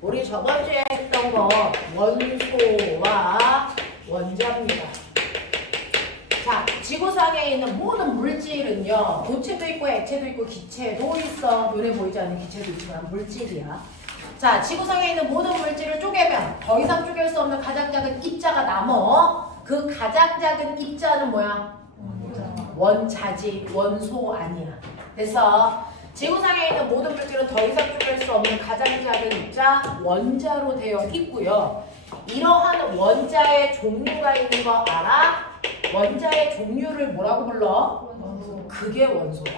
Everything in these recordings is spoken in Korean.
우리 저번 주에 했던 거 원소와 원자입니다. 자, 지구상에 있는 모든 물질은요, 고체도 있고 액체도 있고 기체도 있어. 눈에 보이지 않는 기체도 있지만 물질이야. 자, 지구상에 있는 모든 물질을 쪼개면 더 이상 쪼갤 수 없는 가장 작은 입자가 남어. 그 가장 작은 입자는 뭐야? 원자지, 원소 아니야. 그래서 지구상에 있는 모든 물질은 더 이상 쪼갤 수 없는 가장 작은 입자 원자로 되어 있고요. 이러한 원자의 종류가 있는 거 알아? 원자의 종류를 뭐라고 불러? 그게 원소다.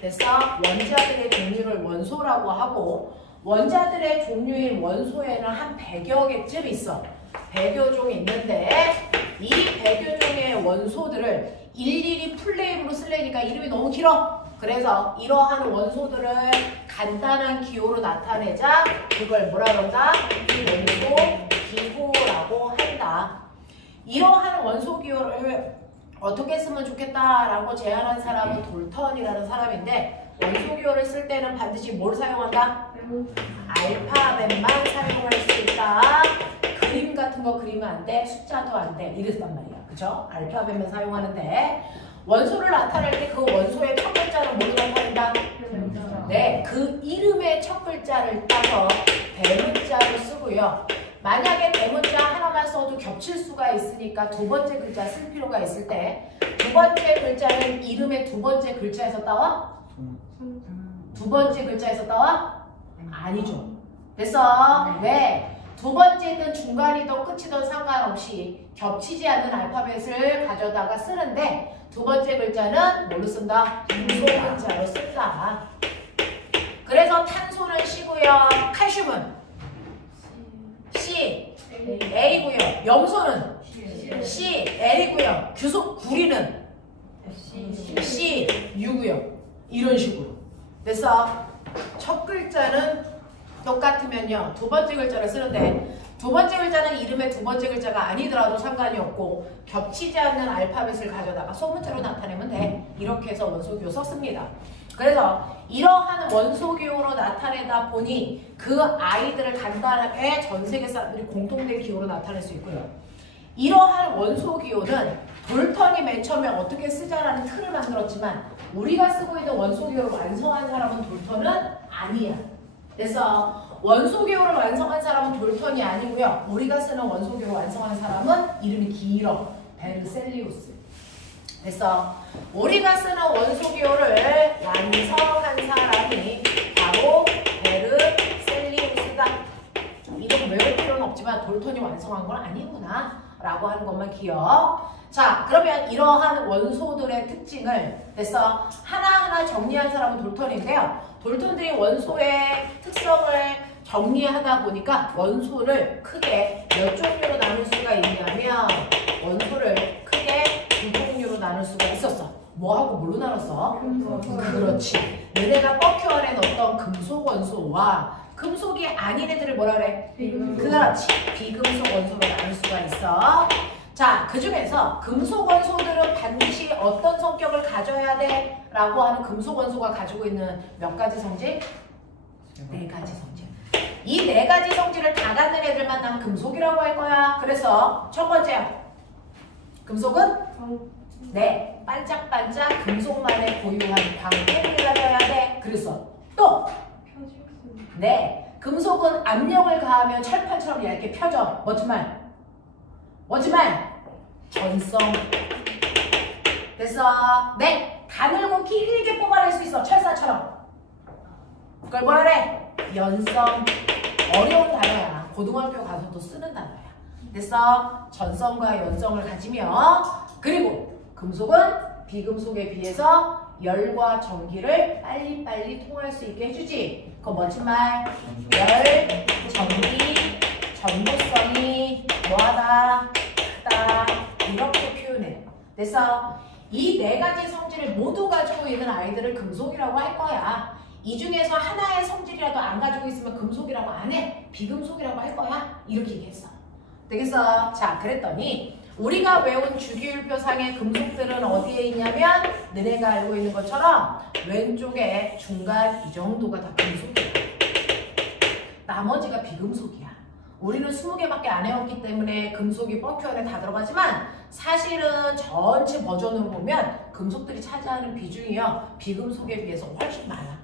그래서 원자들의 종류를 원소라고 하고, 원자들의 종류인 원소에는 한 100여 개쯤 있어. 100여 종이 있는데 이 100여 종의 원소들을 일일이 풀네임으로 쓰려니까 이름이 너무 길어. 그래서 이러한 원소들을 간단한 기호로 나타내자. 그걸 뭐라 그런다? 원소 기호라고 한다. 이러한 원소 기호를 어떻게 쓰면 좋겠다라고 제안한 사람은 돌턴이라는 사람인데, 원소 기호를 쓸 때는 반드시 뭘 사용한다? 알파벳만 사용할 수 있다. 그림 같은 거 그리면 안 돼. 숫자도 안 돼. 이랬단 말이야. 그죠? 알파벳만 사용하는데, 원소를 나타낼 때 그 원소의 첫 글자는 뭐로 나타낸다? 네, 그 이름의 첫 글자를 따서 대문자로 쓰고요. 만약에 대문자 하나만 써도 겹칠 수가 있으니까 두 번째 글자 쓸 필요가 있을 때, 두 번째 글자는 이름의 두 번째 글자에서 따와? 두 번째 글자에서 따와? 아니죠. 그래서 왜? 두 번째든 중간이든 끝이든 상관없이 겹치지 않는 알파벳을 가져다가 쓰는데, 두 번째 글자는 뭘로 쓴다? 소문자로 쓴다. 그래서 탄소는 C고요. 칼슘은 C, A고요. 염소는 C, L이고요. 구리는 C, U고요. 이런 식으로. 그래서 첫 글자는 똑같으면요, 두 번째 글자를 쓰는데, 두 번째 글자는 이름의 두 번째 글자가 아니더라도 상관이 없고 겹치지 않는 알파벳을 가져다가 소문자로 나타내면 돼. 이렇게 해서 원소기호 썼습니다. 그래서 이러한 원소기호로 나타내다 보니 그 아이들을 간단하게 전 세계 사람들이 공통된 기호로 나타낼 수 있고요. 이러한 원소기호는 돌턴이 맨 처음에 어떻게 쓰자라는 틀을 만들었지만, 우리가 쓰고 있는 원소기호를 완성한 사람은 돌턴은 아니야. 그래서 원소기호를 완성한 사람은 돌턴이 아니고요. 우리가 쓰는 원소기호를 완성한 사람은 이름이 길어. 베르셀리우스. 그래서 우리가 쓰는 원소기호를 완성한 사람이 바로 베르셀리우스다. 이름 외울 필요는 없지만 돌턴이 완성한 건 아니구나 라고 하는 것만 기억. 자, 그러면 이러한 원소들의 특징을 그래서 하나하나 정리한 사람은 돌턴인데요. 돌턴들이 원소의 특성을 정리하다 보니까 원소를 크게 몇 종류로 나눌 수가 있냐면, 원소를 크게 두 종류로 나눌 수가 있었어. 뭐하고 뭘로 나눴어? 그렇지. 얘네가 뻑큐 안에 넣었던 금속 원소와 금속이 아닌 애들을 뭐라 그래? 그렇지. 비금속 원소로 나눌 수가 있어. 자, 그 중에서 금속 원소들은 반드시 어떤 성격을 가져야 돼? 라고 하는 금속 원소가 가지고 있는 몇 가지 성질? 네 가지 성질. 이 네 가지 성질을 다 갖는 애들만 난 금속이라고 할 거야. 그래서 첫 번째, 금속은? 네, 반짝반짝 금속만을 보유한 광택을 가져야 돼. 그래서 또, 네, 금속은 압력을 가하면 철판처럼 얇게 펴져. 멋진 말. 멋진 말. 전성. 그래서 네, 가늘고 길게 뽑아낼 수 있어. 철사처럼. 그걸 뭐라 그래? 연성. 어려운 단어야. 고등학교 가서도 쓰는 단어야. 그래서 전성과 연성을 가지며, 그리고 금속은 비금속에 비해서 열과 전기를 빨리빨리 통할 수 있게 해주지. 그 멋진 말. 열, 전기, 전도성이 뭐하다, 크다, 이렇게 표현해. 그래서 이 네 가지 성질을 모두 가지고 있는 아이들을 금속이라고 할 거야. 이 중에서 하나의 성질이라도 안 가지고 있으면 금속이라고 안 해. 비금속이라고 할 거야. 이렇게 얘기했어. 되겠어? 자, 그랬더니 우리가 외운 주기율표상의 금속들은 어디에 있냐면, 너네가 알고 있는 것처럼 왼쪽에 중간 이 정도가 다 금속이야. 나머지가 비금속이야. 우리는 20개밖에 안 해왔기 때문에 금속이 버큐 안에 다 들어가지만 사실은 전체 버전으로 보면 금속들이 차지하는 비중이요. 비금속에 비해서 훨씬 많아.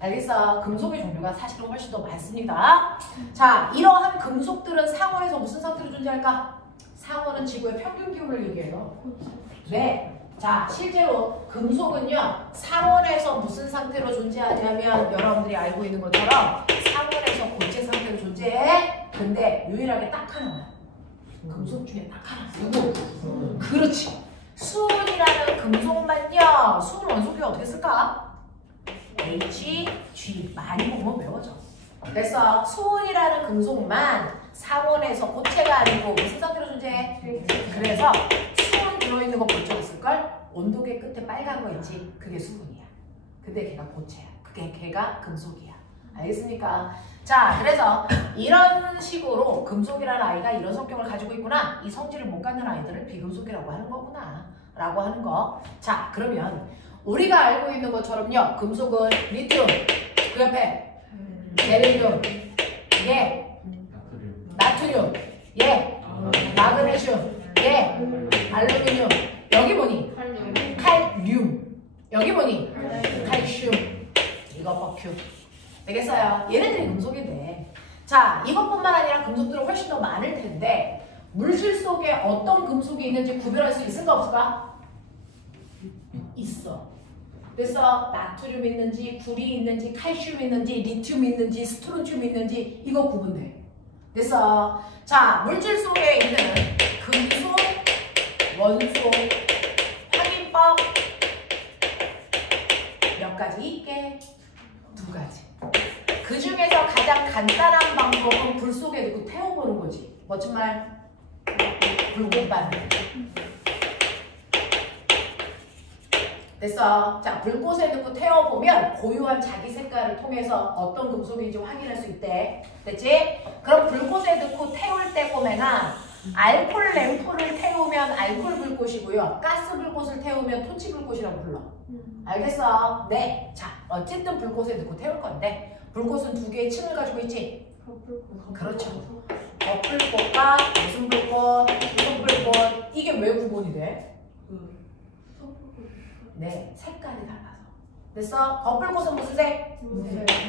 알겠어? 금속의 종류가 사실은 훨씬 더 많습니다. 자, 이러한 금속들은 상온에서 무슨 상태로 존재할까? 상온은 지구의 평균 기온을 얘기해요. 네. 자, 실제로 금속은요, 상온에서 무슨 상태로 존재하냐면 여러분들이 알고 있는 것처럼 상온에서 고체 상태로 존재해. 근데 유일하게 딱 하나만. 금속 중에 딱 하나. 누구? 그렇지. 수은이라는 금속만요. 수은 원소표가 어떻게 쓸까? Hg. 많이 보면 외워져. 그래서 수은이라는 금속만 상온에서 고체가 아니고 무슨 상태로 존재해? 그래서 수은 들어있는 거 본 적 있을걸? 온도계 끝에 빨간 거 있지? 그게 수은이야. 근데 걔가 고체야. 걔가 금속이야. 알겠습니까? 자, 그래서 이런 식으로 금속이라는 아이가 이런 성격을 가지고 있구나. 이 성질을 못 갖는 아이들을 비금속이라고 하는 거구나. 라고 하는 거. 자, 그러면 우리가 알고 있는 것처럼요. 금속은 리튬, 그 옆에 베릴륨, 예, 나트륨, 예, 마그네슘, 예, 알루미늄. 여기 뭐니? 칼륨. 여기 뭐니? 칼슘. 이거 버큐. 되겠어요? 얘네들이 금속인데. 자, 이것뿐만 아니라 금속들은 훨씬 더 많을 텐데 물질 속에 어떤 금속이 있는지 구별할 수 있을까 없을까? 있어. 그래서 나트륨 있는지, 구리 있는지, 칼슘 있는지, 리튬 있는지, 스트론튬 있는지 이거 구분돼. 그래서 자, 물질 속에 있는 금속, 원소, 확인법 몇 가지 있게? 2가지. 그 중에서 가장 간단한 방법은 불 속에 넣고 태워보는 거지. 멋진 말? 불꽃반. 됐어. 자, 불꽃에 넣고 태워보면 고유한 자기 색깔을 통해서 어떤 금속인지 확인할 수 있대. 됐지? 그럼 불꽃에 넣고 태울 때 보면은 알콜 램프를 태우면 알콜 불꽃이고요. 가스 불꽃을 태우면 토치 불꽃이라고 불러. 알겠어? 네. 자, 어쨌든 불꽃에 넣고 태울 건데 불꽃은 2개의 층을 가지고 있지? 그렇죠. 겉불꽃과 무슨 불꽃, 무슨 불꽃. 이게 왜 구분이 돼? 네, 색깔이 달라서. 됐어? 겉불꽃은 무슨 색?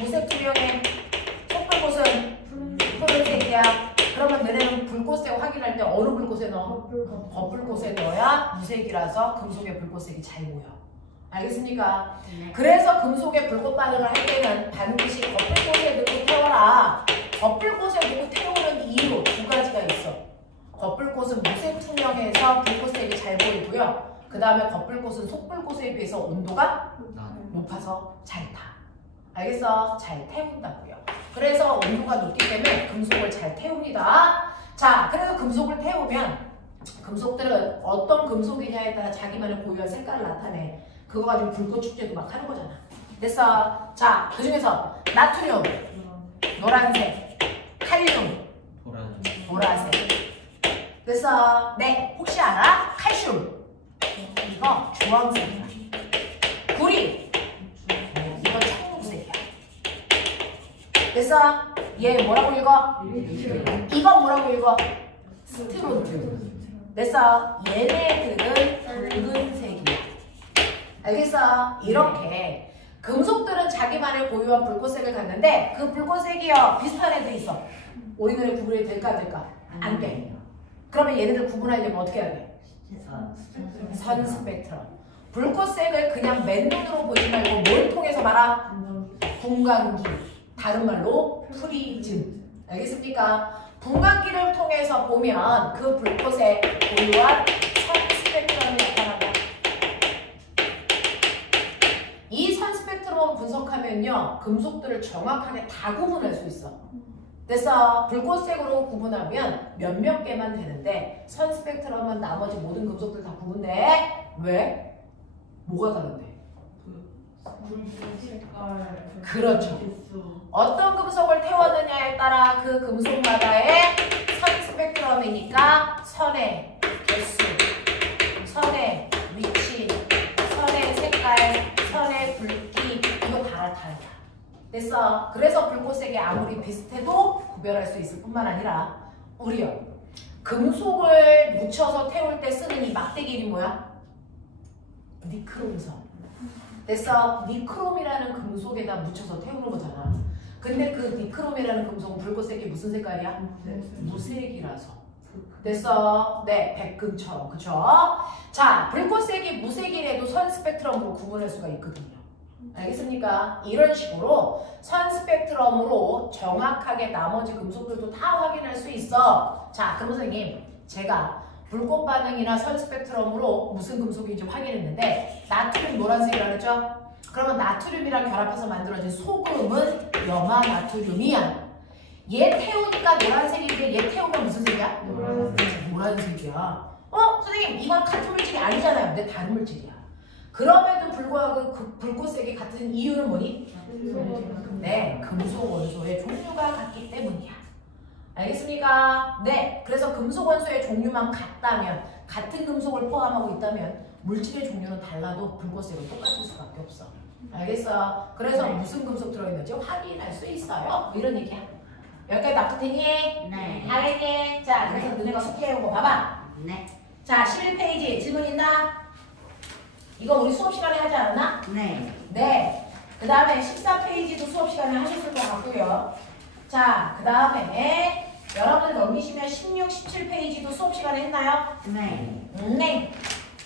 무색 투명해. 속불꽃은 푸른색이야. 그러면 너네는 불꽃색 확인할 때 어느 불꽃에 넣어? 겉불꽃에 넣어야 무색이라서 금속의 불꽃색이 잘 보여. 알겠습니까? 그래서 금속의 불꽃 반응을 할 때는 반드시 겉불꽃에 넣고 태워라. 겉불꽃에 넣고 태우는 이유 2가지가 있어. 겉불꽃은 무색 투명해서 불꽃색이 잘 보이고요. 그 다음에 겉불꽃은 속불꽃에 비해서 온도가 높아서 잘 타. 알겠어? 잘 태운다고요. 그래서 온도가 높기 때문에 금속을 잘 태웁니다. 자, 그래서 금속을 태우면 금속들은 어떤 금속이냐에 따라 자기만의 고유한 색깔을 나타내. 그거 가지고 불꽃 축제도 막 하는 거잖아. 됐어? 자, 그 중에서 나트륨 노란색, 칼륨 보라색. 됐어? 네, 혹시 알아? 칼슘 이거 주황색이야. 구리 이거 청록색이야. 됐어? 얘 뭐라고 읽어? 이거 뭐라고 읽어? 스트론튬. 됐어? 얘네들은 붉은색이야. 알겠어? 이렇게 금속들은 자기만의 고유한 불꽃색을 갖는데 그 불꽃색이요 비슷한 애들 있어. 우리들의 구분이 될까 안 될까? 안 돼. 그러면 얘네들 구분하려면 어떻게 해야 돼? 선 스펙트럼. 불꽃색을 그냥 맨눈으로 보지 말고 뭘 통해서 봐라? 분광기. 다른 말로 프리즘. 알겠습니까? 분광기를 통해서 보면 그 불꽃의 고유한 선 스펙트럼이 나타난다. 이 선 스펙트럼을 분석하면요 금속들을 정확하게 다 구분할 수 있어. 그래서 불꽃색으로 구분하면 몇몇 개만 되는데 선 스펙트럼은 나머지 모든 금속들 다 구분돼. 왜? 뭐가 다른데? 그렇죠. 어떤 금속을 태웠느냐에 따라 그 금속마다의 선 스펙트럼이니까 선의 개수, 선의 위치, 선의 색깔, 선의 붉기 이거 다 다르다. 됐어. 그래서 불꽃색이 아무리 비슷해도 구별할 수 있을 뿐만 아니라 우리요. 금속을 묻혀서 태울 때 쓰는 이 막대기 이름이 뭐야? 니크롬섬. 됐어. 니크롬이라는 금속에다 묻혀서 태우는 거잖아. 근데 그 니크롬이라는 금속은 불꽃색이 무슨 색깔이야? 무색이라서. 됐어. 네, 백금처럼. 그쵸? 자, 불꽃색이 무색이라도 선 스펙트럼으로 구분할 수가 있거든요. 알겠습니까? 이런 식으로 선 스펙트럼으로 정확하게 나머지 금속들도 다 확인할 수 있어. 자, 그럼 선생님, 제가 불꽃 반응이나 선 스펙트럼으로 무슨 금속인지 확인했는데 나트륨 노란색이라고 했죠? 그러면 나트륨이랑 결합해서 만들어진 소금은 염화 나트륨이야. 얘 태우니까 노란색인데 얘 태우면 무슨 색이야? 노란색이야. 선생님 이건 같은 물질이 아니잖아요. 근데 다른 물질이야. 그럼에도 불구하고 그 불꽃색이 같은 이유는 뭐니? 네, 금속 원소의 종류가 같기 때문이야. 알겠습니까? 네, 그래서 금속 원소의 종류만 같다면, 같은 금속을 포함하고 있다면 물질의 종류는 달라도 불꽃색은 똑같을 수밖에 없어. 알겠어? 그래서 무슨 금속 들어있는지 확인할 수 있어요. 이런 얘기야. 여기까지 납득 되니? 네. 알겠니? 자, 그래서 너네가 숙제해온 거 봐봐. 네. 자, 11페이지 질문 있나? 이거 우리 수업 시간에 하지 않았나? 네. 네. 그 다음에 14페이지도 수업 시간에 하셨을 것 같고요. 자, 그 다음에 여러분들 넘기시면 16, 17페이지도 수업 시간에 했나요? 네. 네.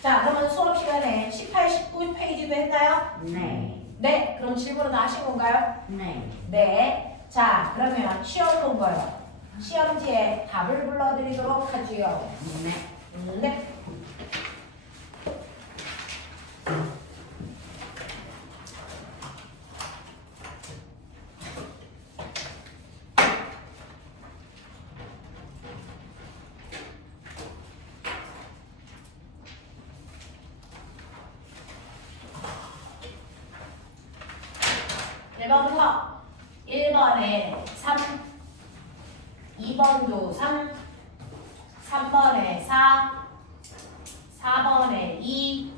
자, 그러면 수업 시간에 18, 19페이지도 했나요? 네. 네. 그럼 질문은 다 하신 건가요? 네. 네. 자, 그러면 시험 본 거요. 시험지에 답을 불러드리도록 하지요. 네. 네. 번부터 1번에 3, 2번도 3, 3번에 4, 4번에 2,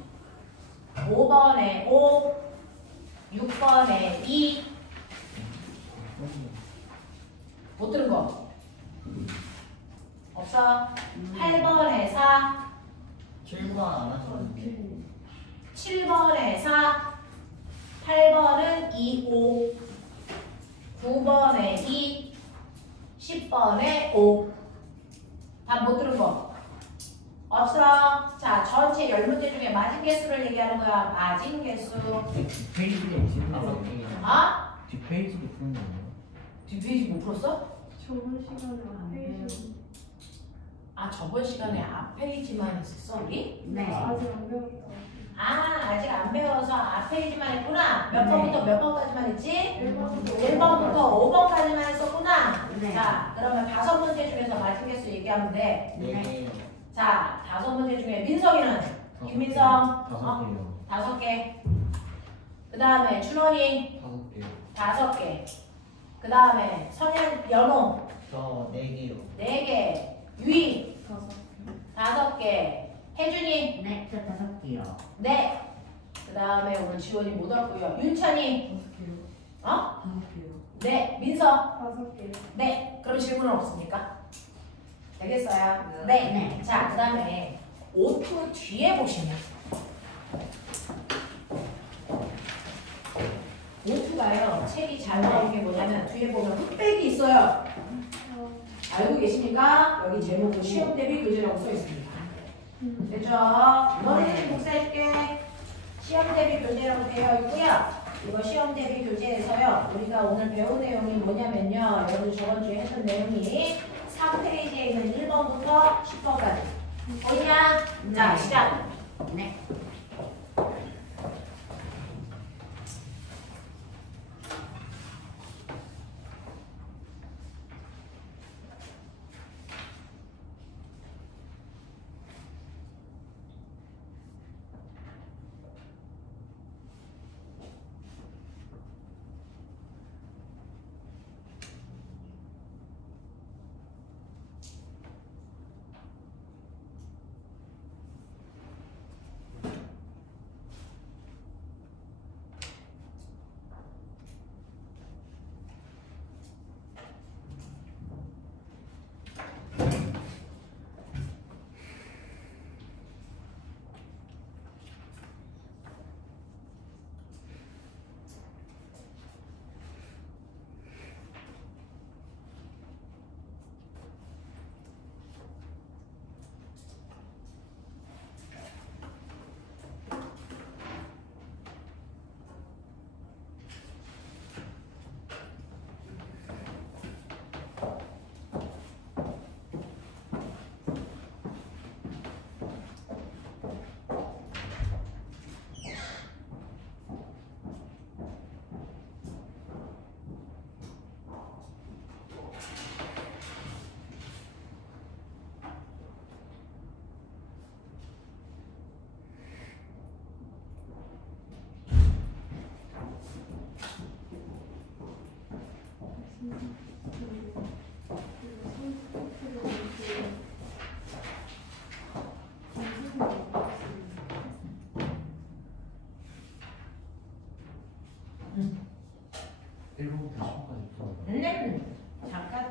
5번에 5, 6번에 2. 못 들은 거? 없어? 8번에 4, 7번 안 하셨는데 7번에 4, 8번은 2, 5, 9번에 2, 10번에 5. 답 못 들은 거? 없어? 자, 전체 10문제 중에 맞은 개수를 얘기하는 거야. 맞은 개수. 뒷페이지에 지금 다섯 개 아? 뒷페이지도 푸는 거예요? 뒷페이지 못 풀었어? 저번 시간에 안 배우셨 아, 저번 시간에 앞 페이지만 했었어, 우리? 네. 아직 안 배웠다. 아, 아직 안 배워서 앞 페이지만 했구나. 몇 네. 번부터 몇 번까지만 했지? 1번부터 1번부터 5번까지만 했었구나. 네. 자, 그러면 5문제 중에서 맞은 개수 얘기하면 돼. 네. 자, 5문제 중에 민성이는? 김민성? 다섯 개요. 5개. 그 다음에 준원이? 5개요. 5개. 그 다음에 성현, 연호? 저 4개요. 4개. 유희? 5개. 5개. 혜준이? 네. 저 5개요. 네. 그 다음에 오늘 지원이 못 왔고요. 윤찬이? 5개요. 어? 5개요. 네. 민서? 5개요. 네. 그럼 질문은 없습니까? 되겠어요? 네. 네. 자, 그 다음에 O2 뒤에 보시면 O2가요. 책이 잘 나오는 게 뭐냐면 뒤에 보면 흑백이 있어요. 알고 계십니까? 여기 제목은 시험 대비 교재라고 써 있습니다. 됐죠? 너네 복사해줄게. 시험 대비 교재라고 되어 있고요. 이거 시험 대비 교재에서요. 우리가 오늘 배운 내용이 뭐냐면요. 여러분 저번 주에 했던 내용이 3페이지에 있는 1번부터 10번까지. 보이냐? 자, 시작. 네.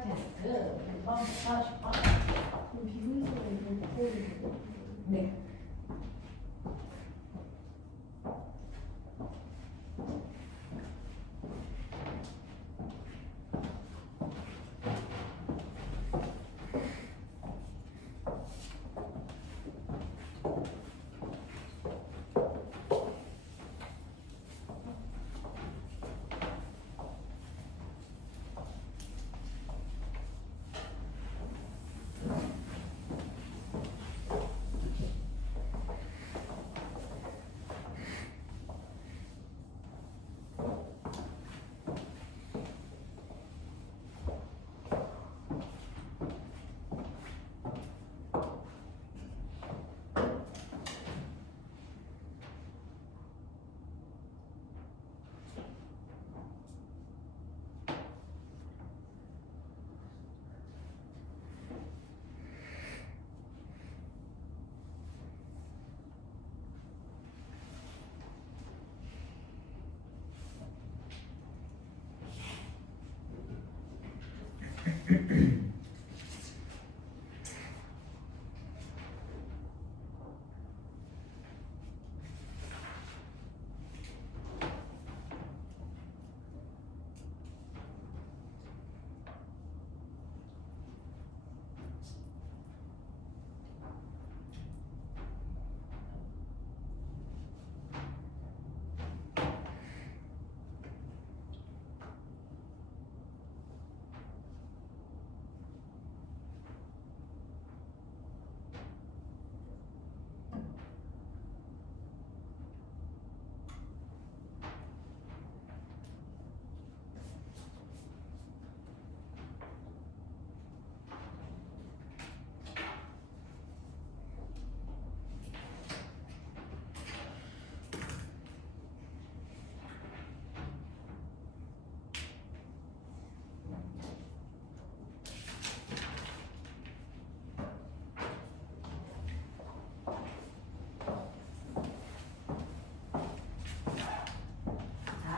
테스트 1번 40번. 그럼 비분수는 몇 꼴이에요? 네.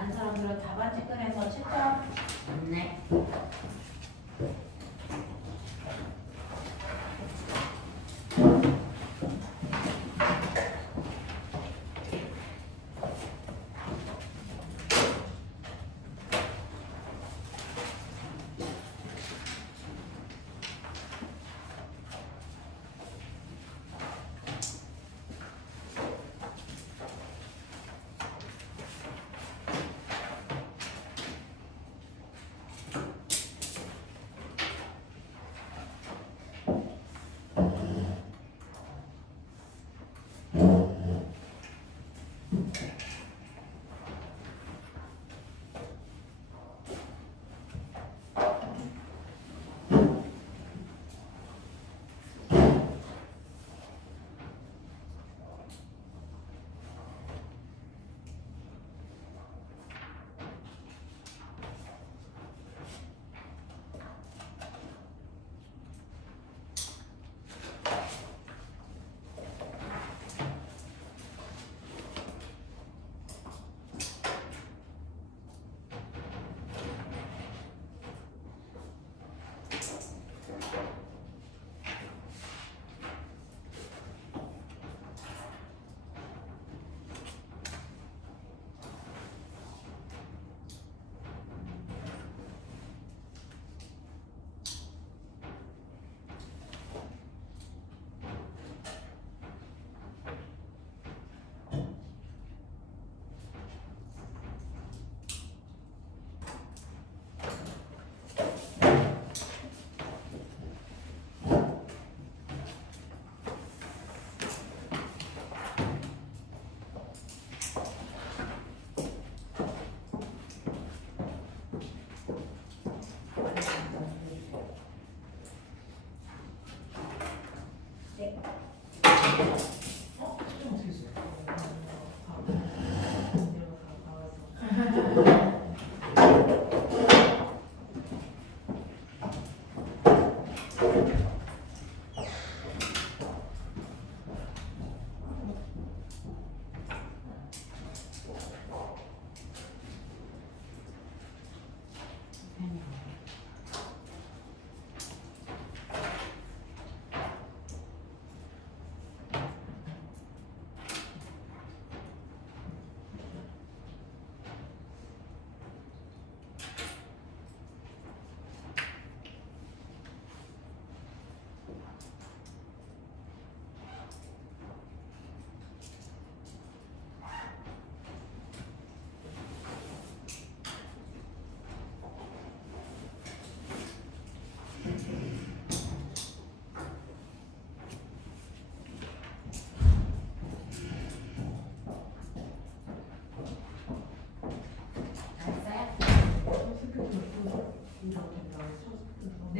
다른 사람들은 답안지 꺼내서 7점. 네.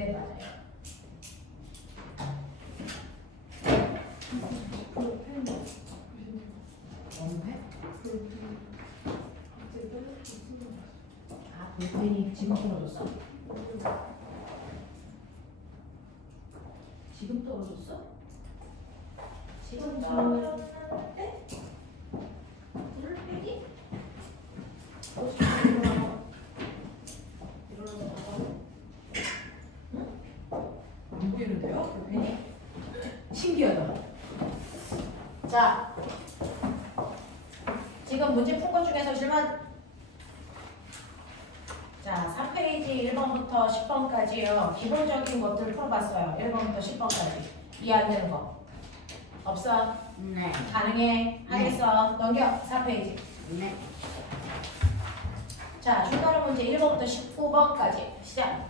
네, 맞아요. 볼펜 보시면 어느 해? 볼펜 갑자기 떨어져서 쓰는 거 아, 볼펜이 지금 떨어졌어? 지금 떨어졌어? 지금 떨어졌는데? 볼펜이? 일어나서 봐봐. 응? 안 보이는데요? 볼펜이? 신기하다. 자, 지금 문제 푼 것 중에서 질문. 자, 3페이지 1번부터 10번까지요. 기본적인 것들을 풀어봤어요. 1번부터 10번까지. 이해 안 되는 거. 없어? 네. 가능해? 하겠어? 넘겨. 4페이지. 네. 자, 중간에 문제 1번부터 19번까지. 시작.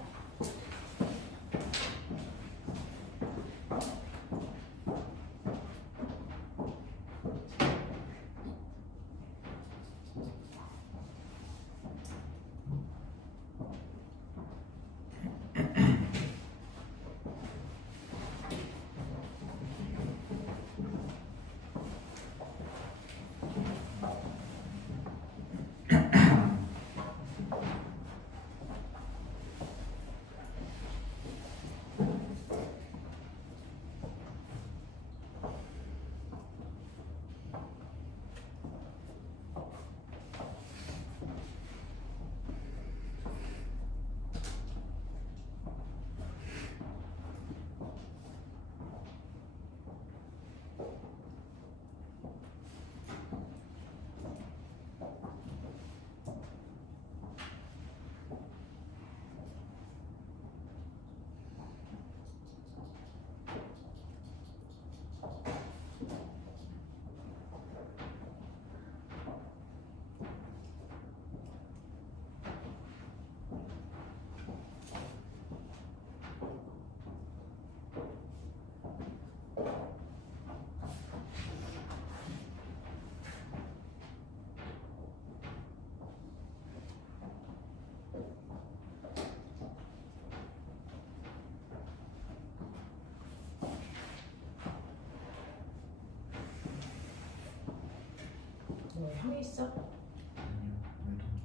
뭐 형이 있어? 아니요, 외동이에요.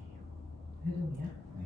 외동이야? 네.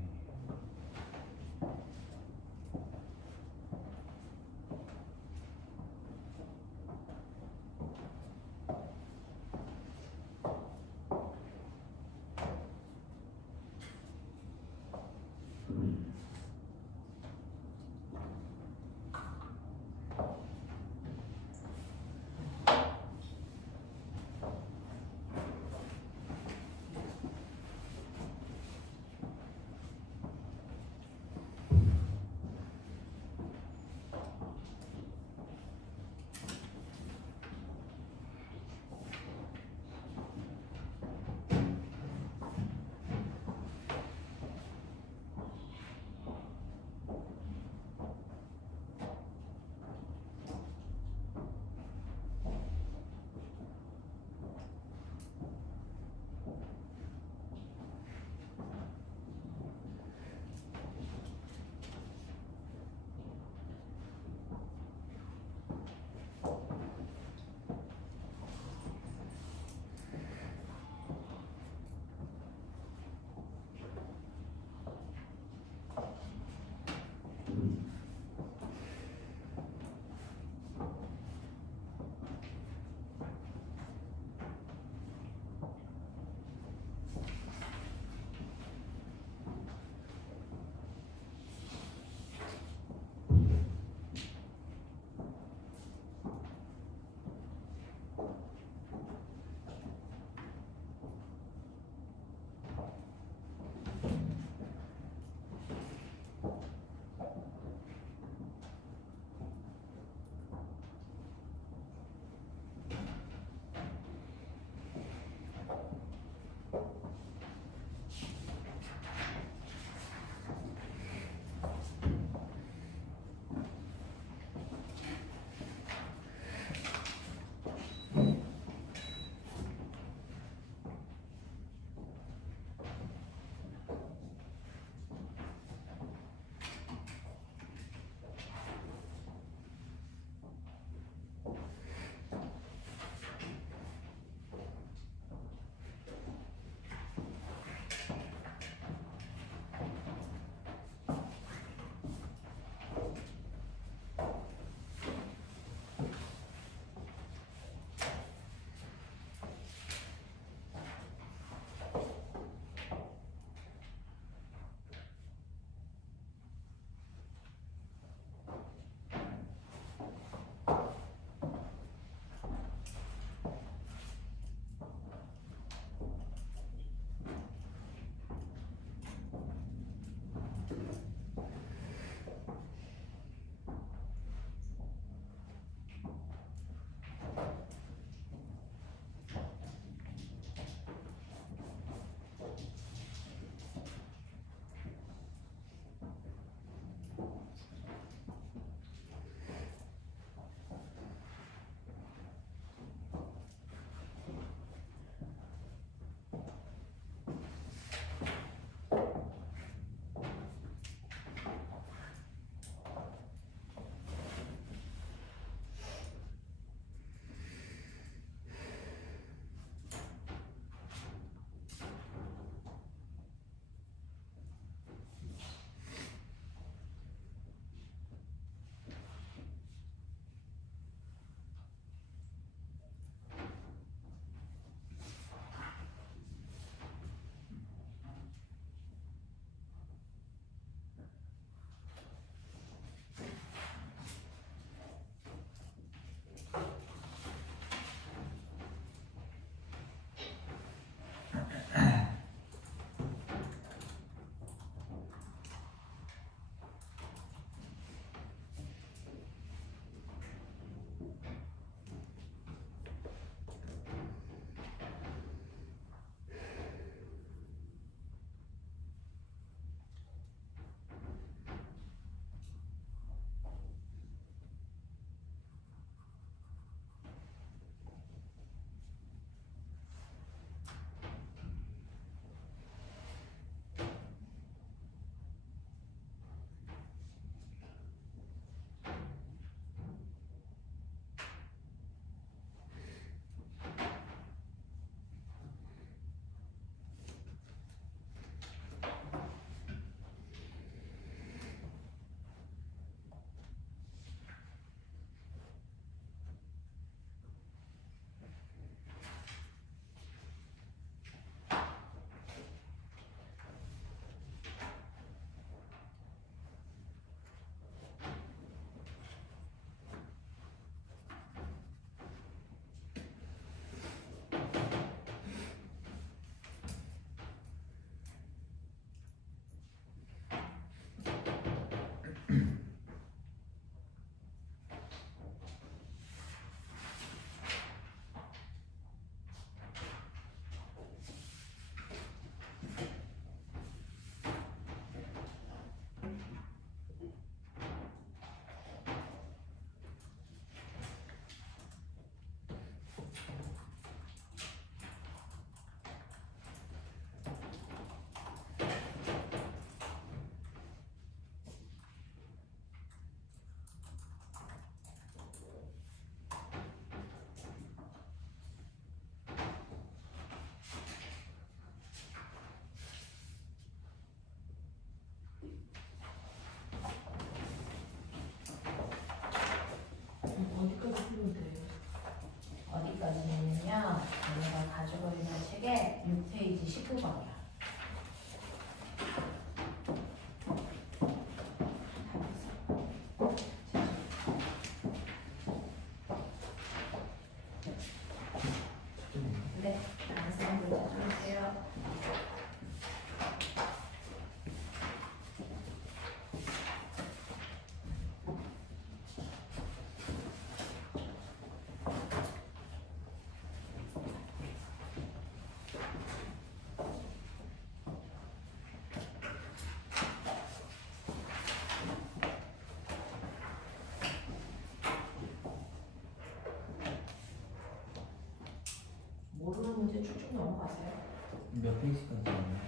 몇 페이지까지예요?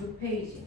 6페이지.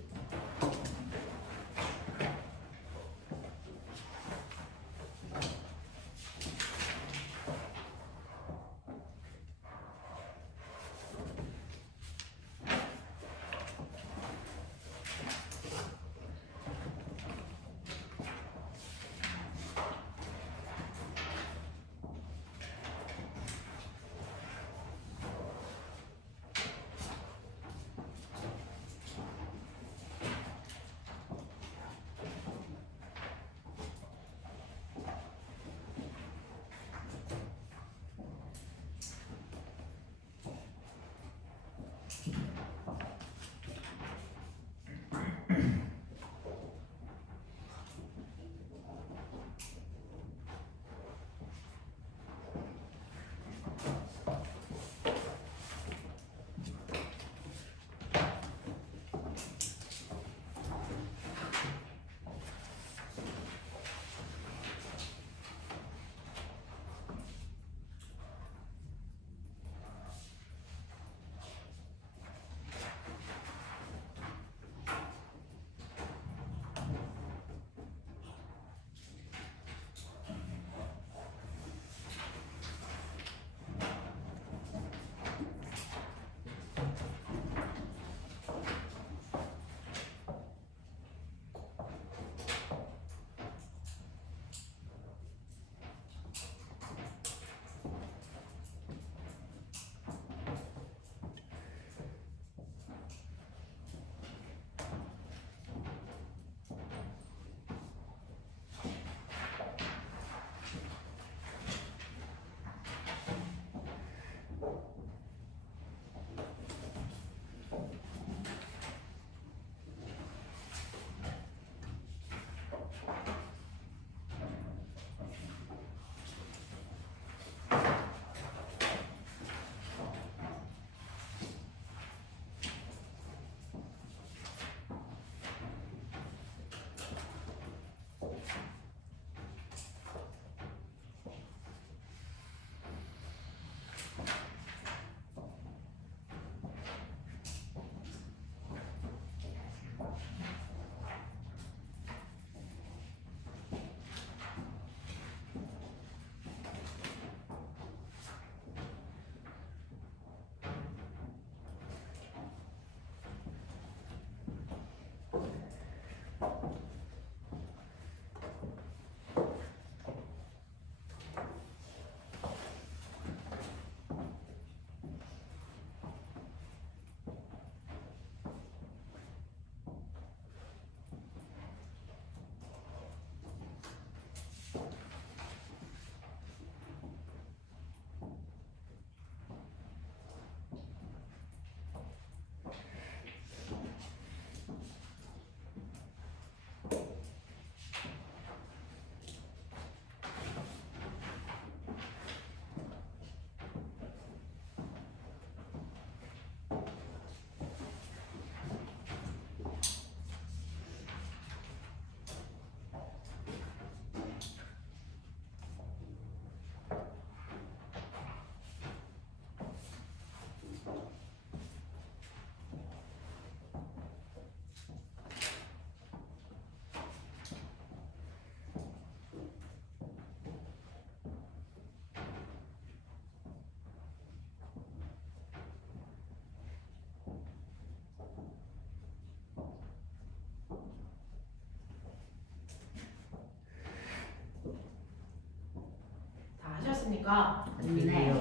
하셨습니까? 네.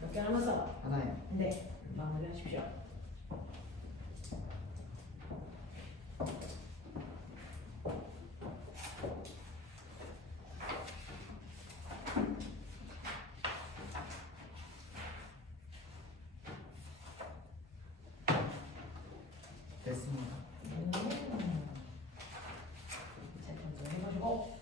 몇 개 남았어? 하나요. 네, 마무리하십시오. 됐습니다. 자, 해가지고.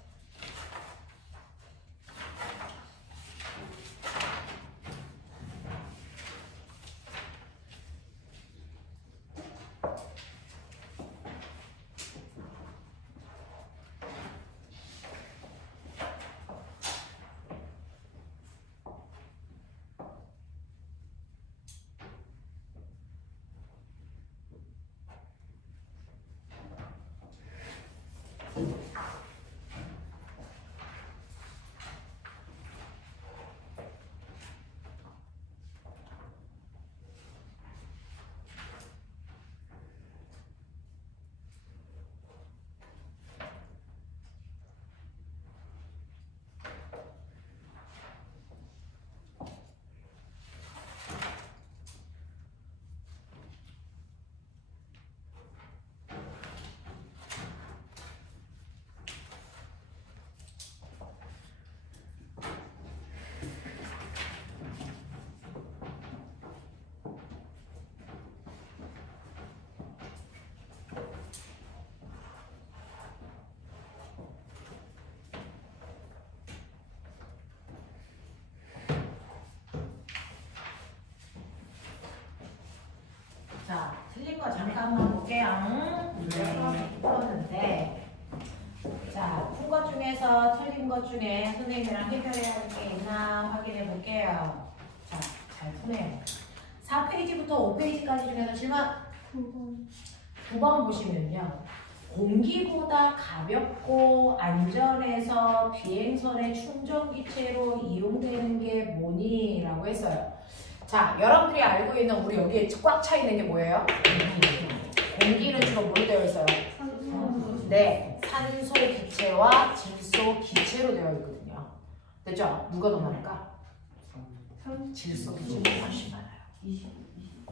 틀린 거 잠깐만 볼게요. 풀었는데 자, 푼 것 중에서 틀린 것 중에 선생님이랑 해결해야 할 게 있나 확인해 볼게요. 자, 잘 푸네요. 4페이지부터 5페이지까지 중에서 질문 9번 보시면요. 공기보다 가볍고 안전해서 비행선의 충전기체로 이용되는 게 뭐니? 라고 했어요. 자, 여러분들이 알고 있는 우리 여기에 꽉 차 있는 게 뭐예요? 공기는 주로 뭘로 되어 있어요? 네, 산소 기체와 질소 기체로 되어 있거든요. 됐죠? 누가 더 많을까? 질소 기체가 훨씬 많아요.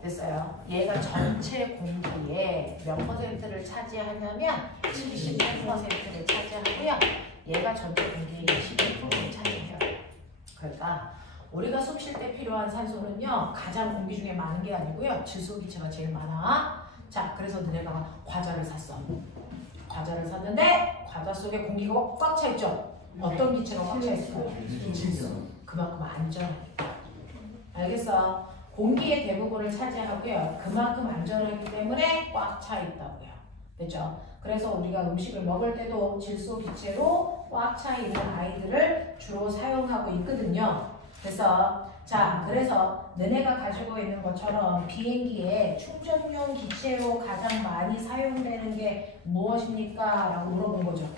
됐어요? 얘가 전체 공기의 몇 퍼센트를 차지하냐면 78%를 차지하고요. 얘가 전체 공기의 21%를 차지해요. 그러니까 우리가 숨 쉴 때 필요한 산소는요, 가장 공기 중에 많은 게 아니고요, 질소 기체가 제일 많아. 자, 그래서 너네가 과자를 샀어. 과자를 샀는데 과자 속에 공기가 꽉 차 있죠? 어떤 기체가 꽉 차 있을까요? 질소. 그만큼 안전하니까. 알겠어? 공기의 대부분을 차지하고요. 그만큼 안전하기 때문에 꽉 차 있다고요. 됐죠? 그래서 우리가 음식을 먹을 때도 질소 기체로 꽉 차 있는 아이들을 주로 사용하고 있거든요. 그래서 자, 그래서 너네가 가지고 있는 것처럼 비행기에 충전용 기체로 가장 많이 사용되는 게 무엇입니까? 라고 물어본 거죠.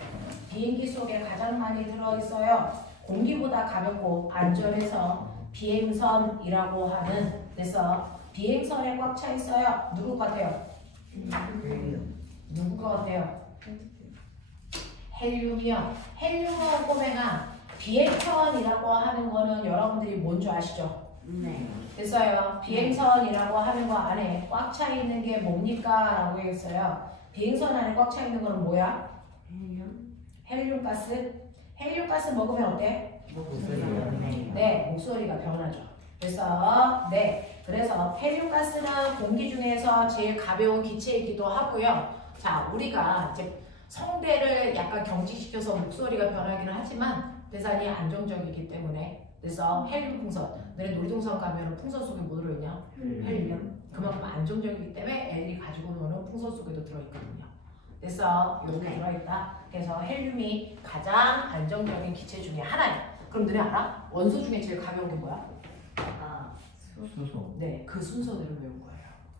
비행기 속에 가장 많이 들어있어요. 공기보다 가볍고 안전해서 비행선이라고 하는, 그래서 비행선에 꽉 차 있어요. 누구 같아요? 누구 같아요? 헬륨이요. 헬륨은 꼬맹아, 비행선이라고 하는 거는 여러분들이 뭔지 아시죠? 네. 됐어요. 비행선이라고 하는 거 안에 꽉 차 있는 게 뭡니까? 라고 했어요. 비행선 안에 꽉 차 있는 거는 뭐야? 헬륨가스. 헬륨가스 먹으면 어때? 네, 목소리가 변하죠. 그래서 네, 그래서 헬륨가스는 공기 중에서 제일 가벼운 기체이기도 하고요. 자, 우리가 이제 성대를 약간 경직시켜서 목소리가 변하기는 하지만 대단히 안정적이기 때문에, 그래서 헬륨 풍선, 너네 놀이동산 가면 풍선 속에 뭐 들어있냐? 헬륨. 그만큼 안정적이기 때문에 애들이 가지고 노는 풍선 속에도 들어있거든요. 그래서 이렇게 들어있다. 그래서 헬륨이 가장 안정적인 기체 중에 하나예요. 그럼 너네 알아? 원소 중에 제일 가벼운 게 뭐야? 수소. 네, 그 순서대로 외운 거예요.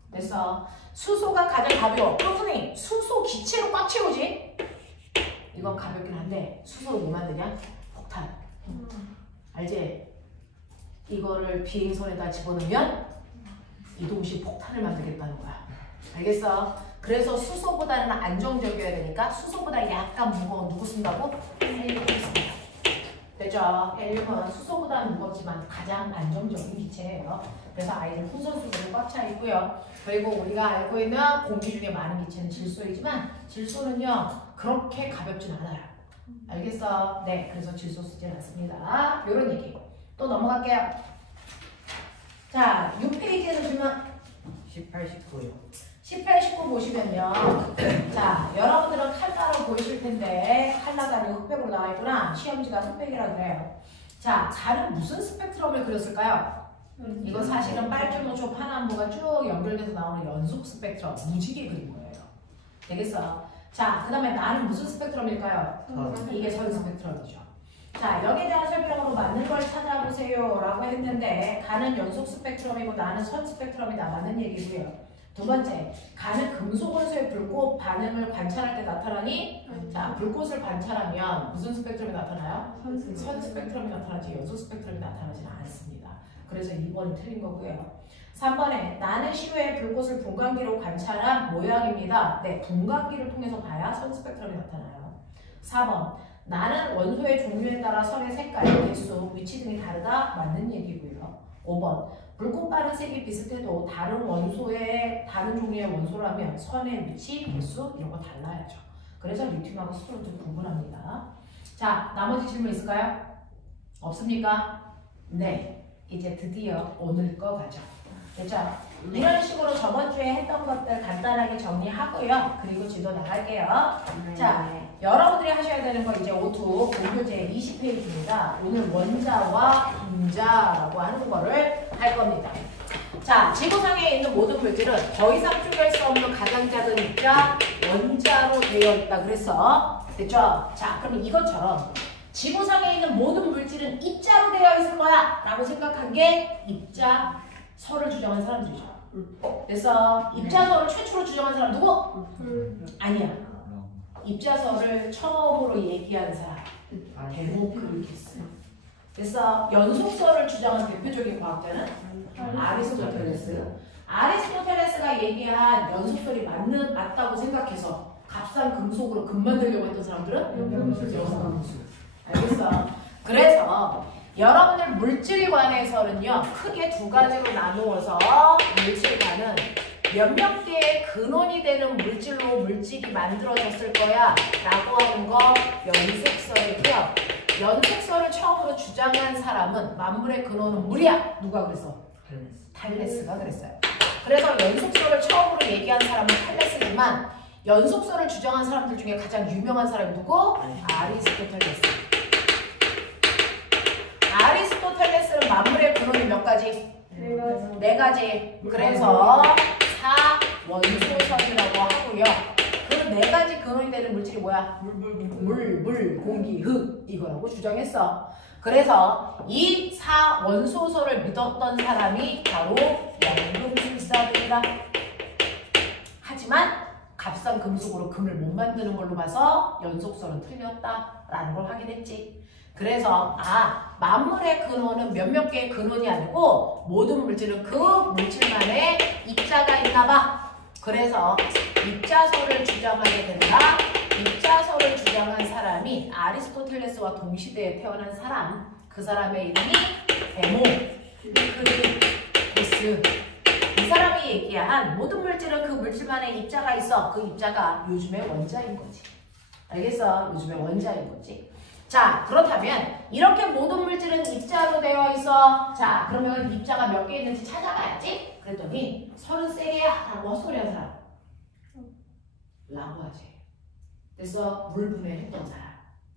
그래서 수소가 가장 가벼워. 그럼 선생님, 수소 기체로 꽉 채우지? 이건 가볍긴 한데 수소를 뭐 만드냐? 폭탄. 알지? 이거를 비행선에다 집어넣으면 이동식 폭탄을 만들겠다는 거야. 알겠어? 그래서 수소보다는 안정적이어야 되니까 수소보다 약간 무거운 누구 쓴다고? 헬륨을 씁니다. 됐죠? 헬륨은 수소보다는 무겁지만 가장 안정적인 기체예요. 그래서 아이들 풍선 속에는 꽉 차 있고요. 그리고 우리가 알고 있는 공기 중에 많은 기체는 질소이지만 질소는요 그렇게 가볍진 않아요. 알겠어? 네, 그래서 질소 쓰진 않습니다. 요런 얘기. 또 넘어갈게요. 자, 6페이지에서 질문 18, 19요. 18, 19 보시면요. 자, 여러분들은 칼라로 보이실 텐데 칼라가 아니고 흑백으로 나와 있구나. 시험지가 흑백이라 그래요. 자, 가는 무슨 스펙트럼을 그렸을까요? 이거 사실은 빨주노초 파남보가 쭉 연결돼서 나오는 연속 스펙트럼, 무지개 그린 거예요. 되겠어? 자, 그 다음에 나는 무슨 스펙트럼일까요? 이게 선 스펙트럼이죠. 자, 여기에 대한 설명으로 맞는 걸 찾아보세요 라고 했는데 가는 연속 스펙트럼이고 나는 선 스펙트럼이다. 맞는 얘기고요. 두 번째, 가는 금속 원소의 불꽃 반응을 관찰할 때 나타나니? 자, 불꽃을 관찰하면 무슨 스펙트럼이 나타나요? 선 스펙트럼이 나타나지 연속 스펙트럼이 나타나지는 않습니다. 그래서 2번이 틀린 거고요. 3번에 나는 시외에 불꽃을 분광기로 관찰한 모양입니다. 네, 분광기를 통해서 봐야 선 스펙트럼이 나타나요. 4번, 나는 원소의 종류에 따라 선의 색깔, 개수, 위치 등이 다르다. 맞는 얘기고요. 5번, 불꽃 반응 색이 비슷해도 다른 원소의 다른 종류의 원소라면 선의 위치, 개수 이런 거 달라야죠. 그래서 리튬하고 수소를 좀 구분합니다. 자, 나머지 질문 있을까요? 없습니까? 네, 이제 드디어 오늘 거 가죠. 됐죠? 이런 식으로 저번 주에 했던 것들 간단하게 정리하고요. 그리고 지도 나갈게요. 자, 여러분들이 하셔야 되는 거 이제 O2 본교재 20페이지입니다. 오늘 원자와 분자라고 하는 거를 할 겁니다. 자, 지구상에 있는 모든 물질은 더 이상 쪼갤 수 없는 가장 작은 입자 원자로 되어 있다 그랬어. 됐죠? 자, 그럼 이것처럼 지구상에 있는 모든 물질은 입자로 되어 있을 거야 라고 생각한 게 입자설을 주장한 사람들이죠. 그래서 입자설을 최초로 주장한 사람 누구? 아니야. 입자설을 처음으로 얘기한 사람 데모크리투스. 그래서 연속설을 주장한 대표적인 과학자는 아리스토텔레스. 아리스토텔레스가 얘기한 연속설이 맞다고 생각해서 값싼 금속으로 금 만들려고 했던 사람들은 연금술. 알겠어? 그래서 여러분들 물질관에서는요 크게 두 가지로 나누어서 물질관은 몇몇 개의 근원이 되는 물질로 물질이 만들어졌을 거야 라고 하는 거 연속설이고요. 연속설을 처음으로 주장한 사람은 만물의 근원은 물이야. 누가 그랬어? 탈레스가 그랬어요. 그래서 연속설을 처음으로 얘기한 사람은 탈레스지만 연속설을 주장한 사람들 중에 가장 유명한 사람이 누구? 아리스토텔레스. 아리스토텔레스는 만물의 근원이 몇 가지? 네 가지. 그래서 사원소설이라고 하고요. 그 네 가지 근원이 되는 물질이 뭐야? 물, 공기, 흙 이거라고 주장했어. 그래서 이 사원소설을 믿었던 사람이 바로 연금술사들이다. 하지만 값싼 금속으로 금을 못 만드는 걸로 봐서 연속설은 틀렸다라는 걸 확인했지. 그래서 만물의 근원은 몇몇 개의 근원이 아니고 모든 물질은 그 물질만의 입자가 있나 봐. 그래서 입자설을 주장하게 된다. 입자설을 주장한 사람이 아리스토텔레스와 동시대에 태어난 사람. 그 사람의 이름이 데모크리투스. 이 사람이 얘기한 모든 물질은 그 물질만의 입자가 있어. 그 입자가 요즘의 원자인 거지. 알겠어? 요즘의 원자인 거지. 자, 그렇다면 이렇게 모든 물질은 입자로 되어 있어. 자, 그러면 입자가 몇 개 있는지 찾아봐야지. 그랬더니 33개야 라고 헛소리한 사람 라구아제. 그래서 물분해했던 사람.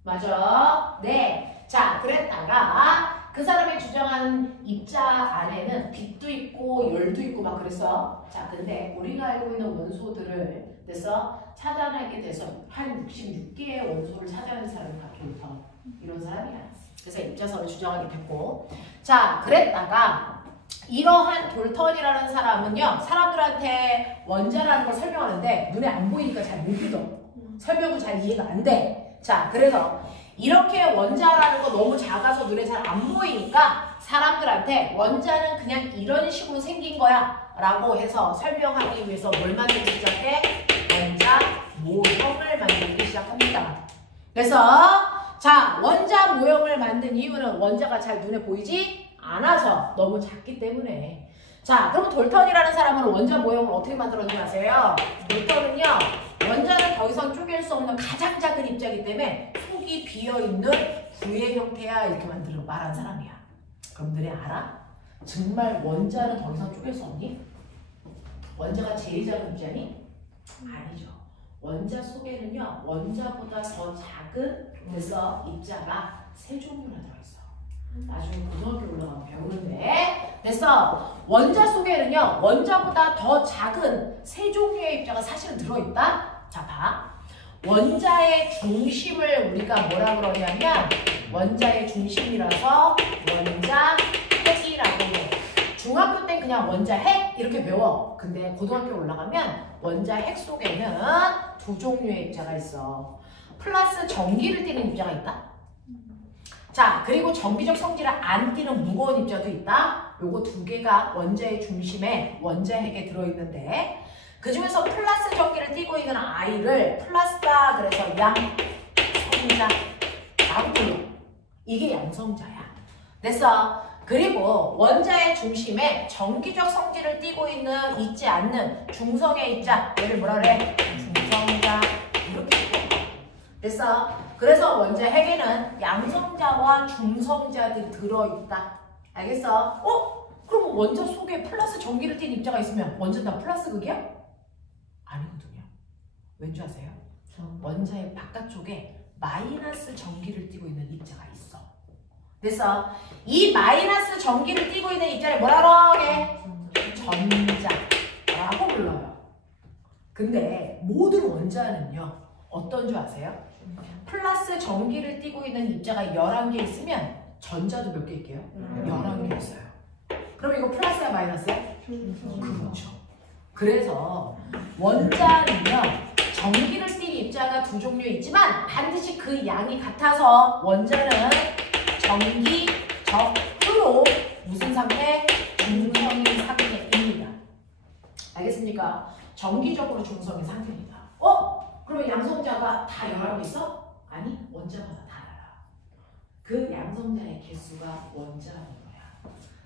맞아? 네. 자, 그랬다가 그 사람이 주장한 입자 안에는 빛도 있고 열도 있고 막 그랬어. 자, 근데 우리가 알고 있는 원소들을 그래서 찾아내게 돼서 한 66개의 원소를 찾아낸 사람이 다 돌턴. 이런 사람이야. 그래서 입자설을 주장하게 됐고. 자, 그랬다가 이러한 돌턴이라는 사람은요. 사람들한테 원자라는 걸 설명하는데 눈에 안 보이니까 잘 못 믿어. 설명도 잘 이해가 안 돼. 자, 그래서 이렇게 원자라는 거 너무 작아서 눈에 잘 안 보이니까 사람들한테 원자는 그냥 이런 식으로 생긴 거야 라고 해서 설명하기 위해서 뭘 만들기 시작해? 원자 모형을 만들기 시작합니다. 그래서 자, 원자 모형을 만든 이유는 원자가 잘 눈에 보이지 않아서 너무 작기 때문에. 자, 그럼 돌턴이라는 사람은 원자 모형을 어떻게 만들었는지 아세요? 돌턴은요, 원자는 더 이상 쪼갤 수 없는 가장 작은 입자이기 때문에 속이 비어있는 구의 형태야 이렇게 말한 사람이야. 그럼 너네 알아? 정말 원자는 더 이상 쪼갤 수 없니? 원자가 제일 작은 입자니? 아니죠. 원자 속에는요, 원자보다 더 작은 그래서 입자가 세 종류나 들어있어. 나중에 고등학교 올라가면 배우는데. 그래서 원자 속에는요, 원자보다 더 작은 세 종류의 입자가 사실은 들어있다. 자, 봐. 원자의 중심을 우리가 뭐라 그러냐면 원자의 중심이라서 원자 핵이라고 해. 중학교 때 그냥 원자 핵 이렇게 배워. 근데 고등학교 올라가면 원자 핵 속에는 두 종류의 입자가 있어. 플러스 전기를 띠는 입자가 있다. 자, 그리고 전기적 성질을 안 띠는 무거운 입자도 있다. 요거 두 개가 원자의 중심에 원자 핵에 들어있는데 그 중에서 플러스 전기를 띠고 있는 아이를 플러스다 그래서 양성자 라고 불러. 이게 양성자야. 됐어. 그리고 원자의 중심에 전기적 성질을 띠고 있지 않는 중성의 입자 얘를 뭐라 그래? 중성자 이렇게 띠고. 됐어. 그래서 원자 핵에는 양성자와 중성자들이 들어있다. 알겠어? 그럼 원자 속에 플러스 전기를 띤 입자가 있으면 원자는 다 플러스 극이야? 아니거든요. 왠지 아세요? 원자의 바깥쪽에 마이너스 전기를 띠고 있는 입자가 있어. 그래서 이 마이너스 전기를 띠고 있는 입자를 뭐라 그러게? 전자라고 불러요. 근데 모든 원자는요. 어떤 줄 아세요? 플러스 전기를 띠고 있는 입자가 11개 있으면 전자도 몇 개 있게요? 11개 있어요. 그럼 이거 플러스야 마이너스야? 그렇죠. 그래서 원자는요. 전기를 띤 입자가 두 종류 있지만 반드시 그 양이 같아서 원자는 전기적으로 무슨 상태? 중성인 상태입니다. 알겠습니까? 전기적으로 중성인 상태입니다. 그러면 양성자가 다 11개 있어? 아니, 원자마다 다 달라. 그 양성자의 개수가 원자라는 거야.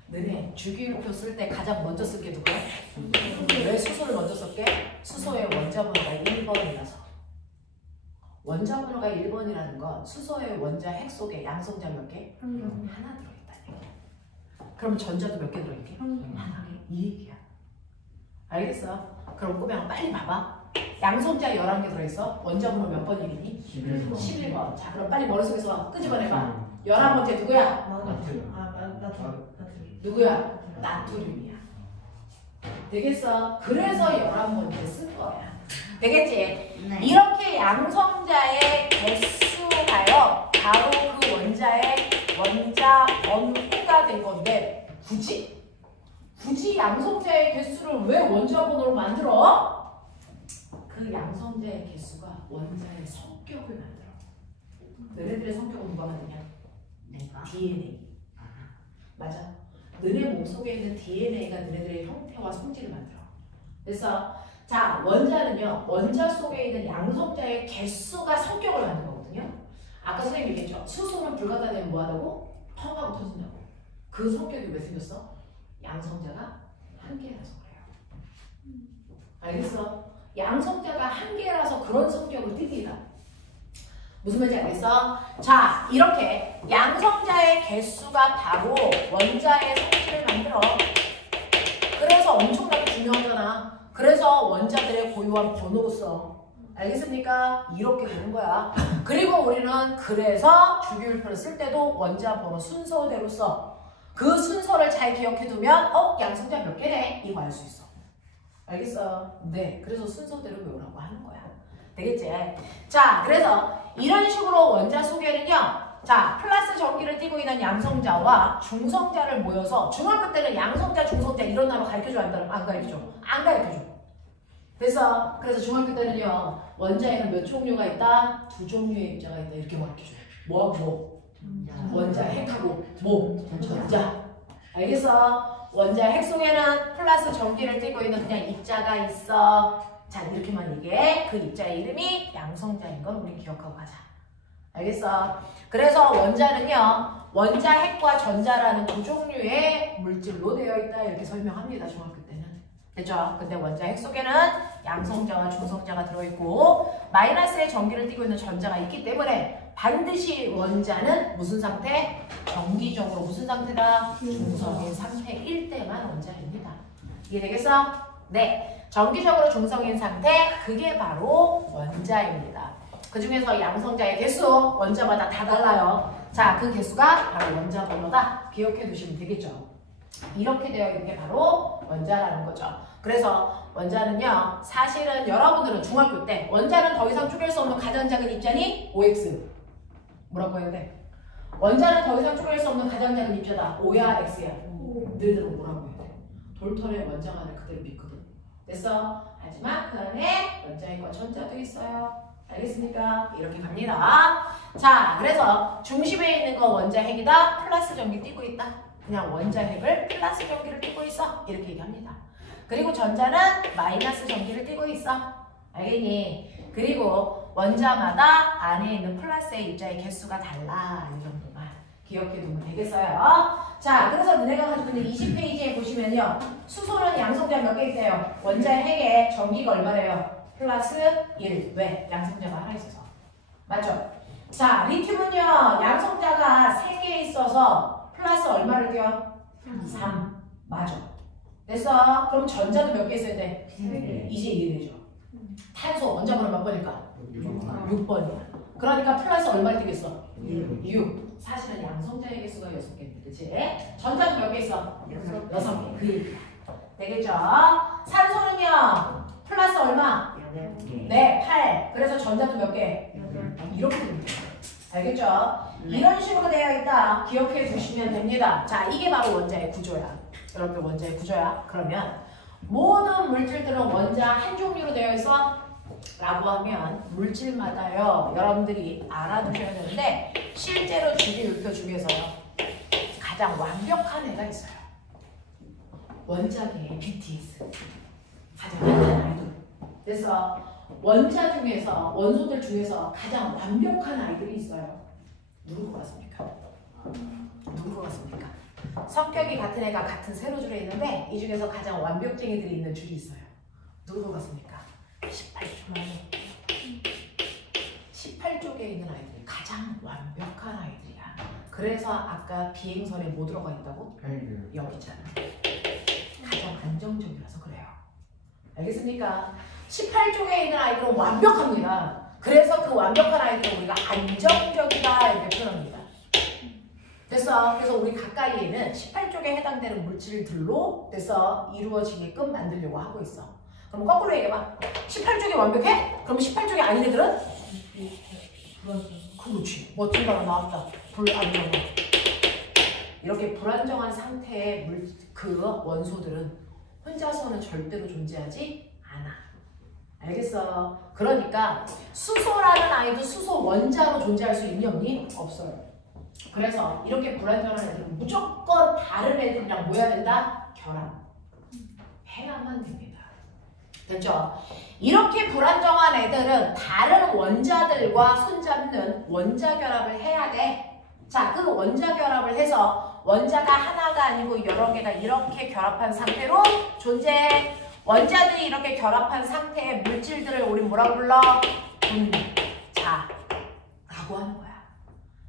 너네 주기율표 쓸 때 가장 먼저 쓸 게 누구야? 왜 수소를 먼저 썼게? 수소의 원자번호가 1번이라서. 원자번호가 1번이라는 건 수소의 원자 핵 속에 양성자 몇 개? 하나 들어있다는 얘기야. 그럼 전자도 몇 개 들어있게? 하나. 이 얘기야. 알겠어? 그럼 꼬맹아 빨리 봐봐. 양성자 11개 들어있어. 원자번호 몇 번 얘기니? 11번. 자, 그럼 빨리 머릿속에서 끄집어내봐. 11번째 누구야? 누구야? 나트륨이야. 되겠어? 그래서 11번째 쓴 거야. 되겠지? 네. 이렇게 양성자의 개수가요. 바로 그 원자의 원자 번호가 될 건데 굳이 양성자의 개수를 왜 원자 번호로 만들어? 그 양성자의 개수가 원자의 성격을 만들어. 너네들의 성격은 누가 만드냐? 내가. DNA. 맞아. 너네 몸속에 있는 DNA가 너네들의 형태와 성질을 만들어. 그래서 자, 원자는요. 원자 속에 있는 양성자의 개수가 성격을 만드는 거거든요. 아까 선생님이 얘기했죠. 수소는 불 갖다 대면 뭐하다고? 텅 하고 터진다고. 그 성격이 왜 생겼어? 양성자가 한 개라서 그래요. 알겠어? 양성자가 한 개라서 그런 성격을 띠기다. 무슨 말인지 알겠어? 자, 이렇게 양성자의 개수가 바로 원자의 성질을 만들어. 그래서 엄청나게 중요하잖아. 그래서 원자들의 고유한 번호를 써. 알겠습니까? 이렇게 되는 거야. 그리고 우리는 그래서 주기율표를 쓸 때도 원자 번호 순서대로 써. 그 순서를 잘 기억해두면 양성자 몇 개네? 이거 알 수 있어. 알겠어? 네. 그래서 순서대로 외우라고 하는 거야. 되겠지? 자, 그래서 이런 식으로 원자 속에는요. 자, 플러스 전기를 띠고 있는 양성자와 중성자를 모여서 중학교 때는 양성자, 중성자 이런 단어 가르쳐줘 안 가르쳐줘? 안 가르쳐줘. 그래서 중학교 때는요. 원자에는 몇 종류가 있다? 2종류의 입자가 있다. 이렇게 가르쳐줘요. 뭐하고 뭐? 원자 핵하고 뭐? 전자. 알겠어? 원자 핵 속에는 플러스 전기를 띠고 있는 그냥 입자가 있어. 자, 이렇게만 얘기해. 그 입자의 이름이 양성자인 건 우리 기억하고 가자. 알겠어? 그래서 원자는요. 원자 핵과 전자라는 두 종류의 물질로 되어 있다. 이렇게 설명합니다. 중학교 때는. 됐죠? 근데 원자 핵 속에는 양성자와 중성자가 들어있고 마이너스의 전기를 띠고 있는 전자가 있기 때문에 반드시 원자는 무슨 상태? 정기적으로 무슨 상태다? 중성인 상태일 때만 원자입니다. 이해되겠어? 네. 정기적으로 중성인 상태, 그게 바로 원자입니다. 그 중에서 양성자의 개수, 원자마다 다 달라요. 자, 그 개수가 바로 원자 번호다. 기억해 두시면 되겠죠? 이렇게 되어 있는 게 바로 원자라는 거죠. 그래서 원자는요, 사실은 여러분들은 중학교 때 원자는 더 이상 쪼갤 수 없는 가장 작은 입자니 OX. 뭐라고 해야 돼? 원자는 더 이상 쪼갤 수 없는 가장 작은 입자다. O야, X야? 너희들은 뭐라고 해야 돼? 돌털에 원자가 안에 그대로 믿거든. 됐어? 하지만 그 안에 원자핵과 전자도 있어요. 알겠습니까? 이렇게 갑니다. 자, 그래서 중심에 있는 거 원자핵이다. 플러스 전기 띄고 있다. 그냥 원자핵을 플러스 전기를 띄고 있어. 이렇게 얘기합니다. 그리고 전자는 마이너스 전기를 띄고 있어. 알겠니? 그리고 원자마다 안에 있는 플러스의 입자의 개수가 달라. 이 정도만 기억해 두면 되겠어요. 자, 그래서 너네가 가지고 있는 20페이지에 보시면요. 수소는 양성자 몇 개 있어요? 원자의 핵에 전기가 얼마래요? 플러스 1. 왜? 양성자가 하나 있어서. 맞죠? 자, 리튬은요. 양성자가 3개 있어서 플러스 얼마를 띄워? 3. 맞아. 됐어? 그럼 전자도 몇 개 있어야 돼? 3개. 이제 이해되죠? 탄소 원자번호 몇 번일까? 6번이야. 그러니까 플러스 얼마를 띄겠어? 6. 사실은 양성자의 개수가 6개인데, 그치? 전자도 몇 개 있어? 6개. 그 얘기야. 되겠죠? 산소는요 플러스 얼마? 8개. 네, 8. 그래서 전자도 몇 개? 8개. 이렇게 되면 돼요. 알겠죠? 이런 식으로 되어 있다. 기억해 두시면 됩니다. 자, 이게 바로 원자의 구조야. 여러분들 원자의 구조야. 그러면 모든 물질들은 원자 한 종류로 되어 있어? 라고 하면 물질마다요. 여러분들이 알아두셔야 되는데 실제로 주기율표 중에서요. 가장 완벽한 애가 있어요. 원자계의 BTS. 가장 완전 아이돌. 그래서 원자 중에서 원소들 중에서 가장 완벽한 아이들이 있어요. 누구 것 같습니까? 누구 것 같습니까? 성격이 같은 애가 같은 세로 줄에 있는데 이 중에서 가장 완벽쟁이들이 있는 줄이 있어요. 누구 것 같습니까? 18쪽. 18쪽에 있는 아이들이 가장 완벽한 아이들이야. 그래서 아까 비행선에 뭐 들어가 있다고? 헬륨. 여기 있잖아. 가장 안정적이라서 그래요. 알겠습니까? 18쪽에 있는 아이들은 완벽합니다. 그래서 그 완벽한 아이들은 우리가 안정적이다 이렇게 표현합니다. 그래서 우리 가까이에는 18쪽에 해당되는 물질들로 그래서 이루어지게끔 만들려고 하고 있어. 그럼 거꾸로 얘기해봐. 18쪽이 완벽해? 그럼 18쪽이 아닌 애들은? 그렇지. 멋진 단어 나왔다. 불안정한. 이렇게 불안정한 상태의 그 원소들은 혼자서는 절대로 존재하지 않아. 알겠어? 그러니까 수소라는 아이도 수소 원자로 존재할 수 있니 없니? 없어요. 그래서 이렇게 불안정한 애들은 무조건 다른 애들이랑 뭐 해야 된다? 결합. 해야만 됩니다. 됐죠? 이렇게 불안정한 애들은 다른 원자들과 손잡는 원자 결합을 해야 돼. 자, 그 원자 결합을 해서 원자가 하나가 아니고 여러 개가 이렇게 결합한 상태로 존재해. 원자들이 이렇게 결합한 상태의 물질들을 우리 뭐라고 불러? 분자라고 하는 거야.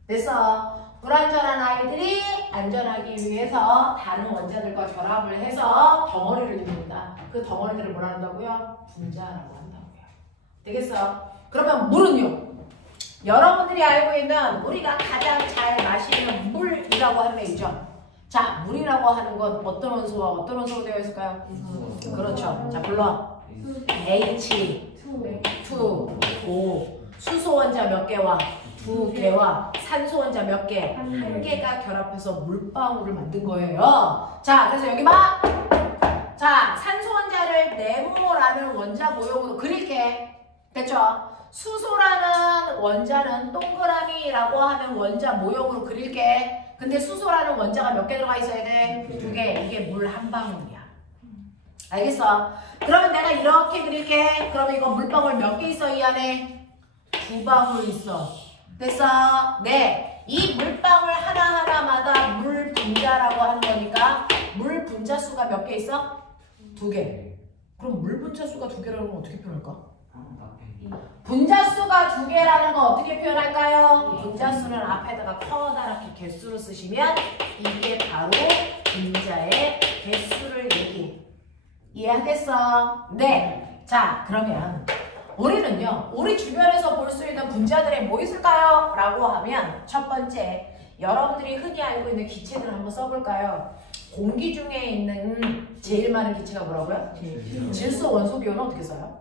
그래서 불안전한 아이들이 안전하기 위해서 다른 원자들과 결합을 해서 덩어리를 이룬다. 그 덩어리들을 뭐라 한다고요? 분자라고 한다고요. 되겠어? 그러면 물은요? 여러분들이 알고 있는 우리가 가장 잘 마시는 물이라고 하는 게 있죠. 자, 물이라고 하는 건 어떤 원소와 어떤 원소로 되어 있을까요? 그렇죠. 자, 불러. H2O. 수소 원자 몇 개와? 2개와 산소 원자 몇 개? 1개가 결합해서 물방울을 만든 거예요. 자, 그래서 여기 봐. 자, 산소 원자를 네모라는 원자 모형으로 그릴게. 됐죠? 수소라는 원자는 동그라미라고 하는 원자 모형으로 그릴게. 근데 수소라는 원자가 몇 개 들어가 있어야 돼? 2개. 이게 물 한 방울이야. 알겠어? 그러면 내가 이렇게 그릴게. 그러면 이거 물방울 몇 개 있어 이 안에? 2방울 있어. 됐어? 네. 이 물방울 하나하나마다 물 분자라고 하는 거니까 물 분자 수가 몇 개 있어? 2개. 그럼 물 분자 수가 2개라는 건 어떻게 표현할까? 분자수가 2개라는 거 어떻게 표현할까요? 분자수는 앞에다가 커다랗게 개수로 쓰시면 이게 바로 분자의 개수를 얘기해. 이해하겠어? 네. 자, 그러면 우리는요, 우리 주변에서 볼 수 있는 분자들에 뭐 있을까요? 라고 하면 첫 번째, 여러분들이 흔히 알고 있는 기체들을 한번 써볼까요? 공기 중에 있는 제일 많은 기체가 뭐라고요? 질소 원소 기호는 어떻게 써요?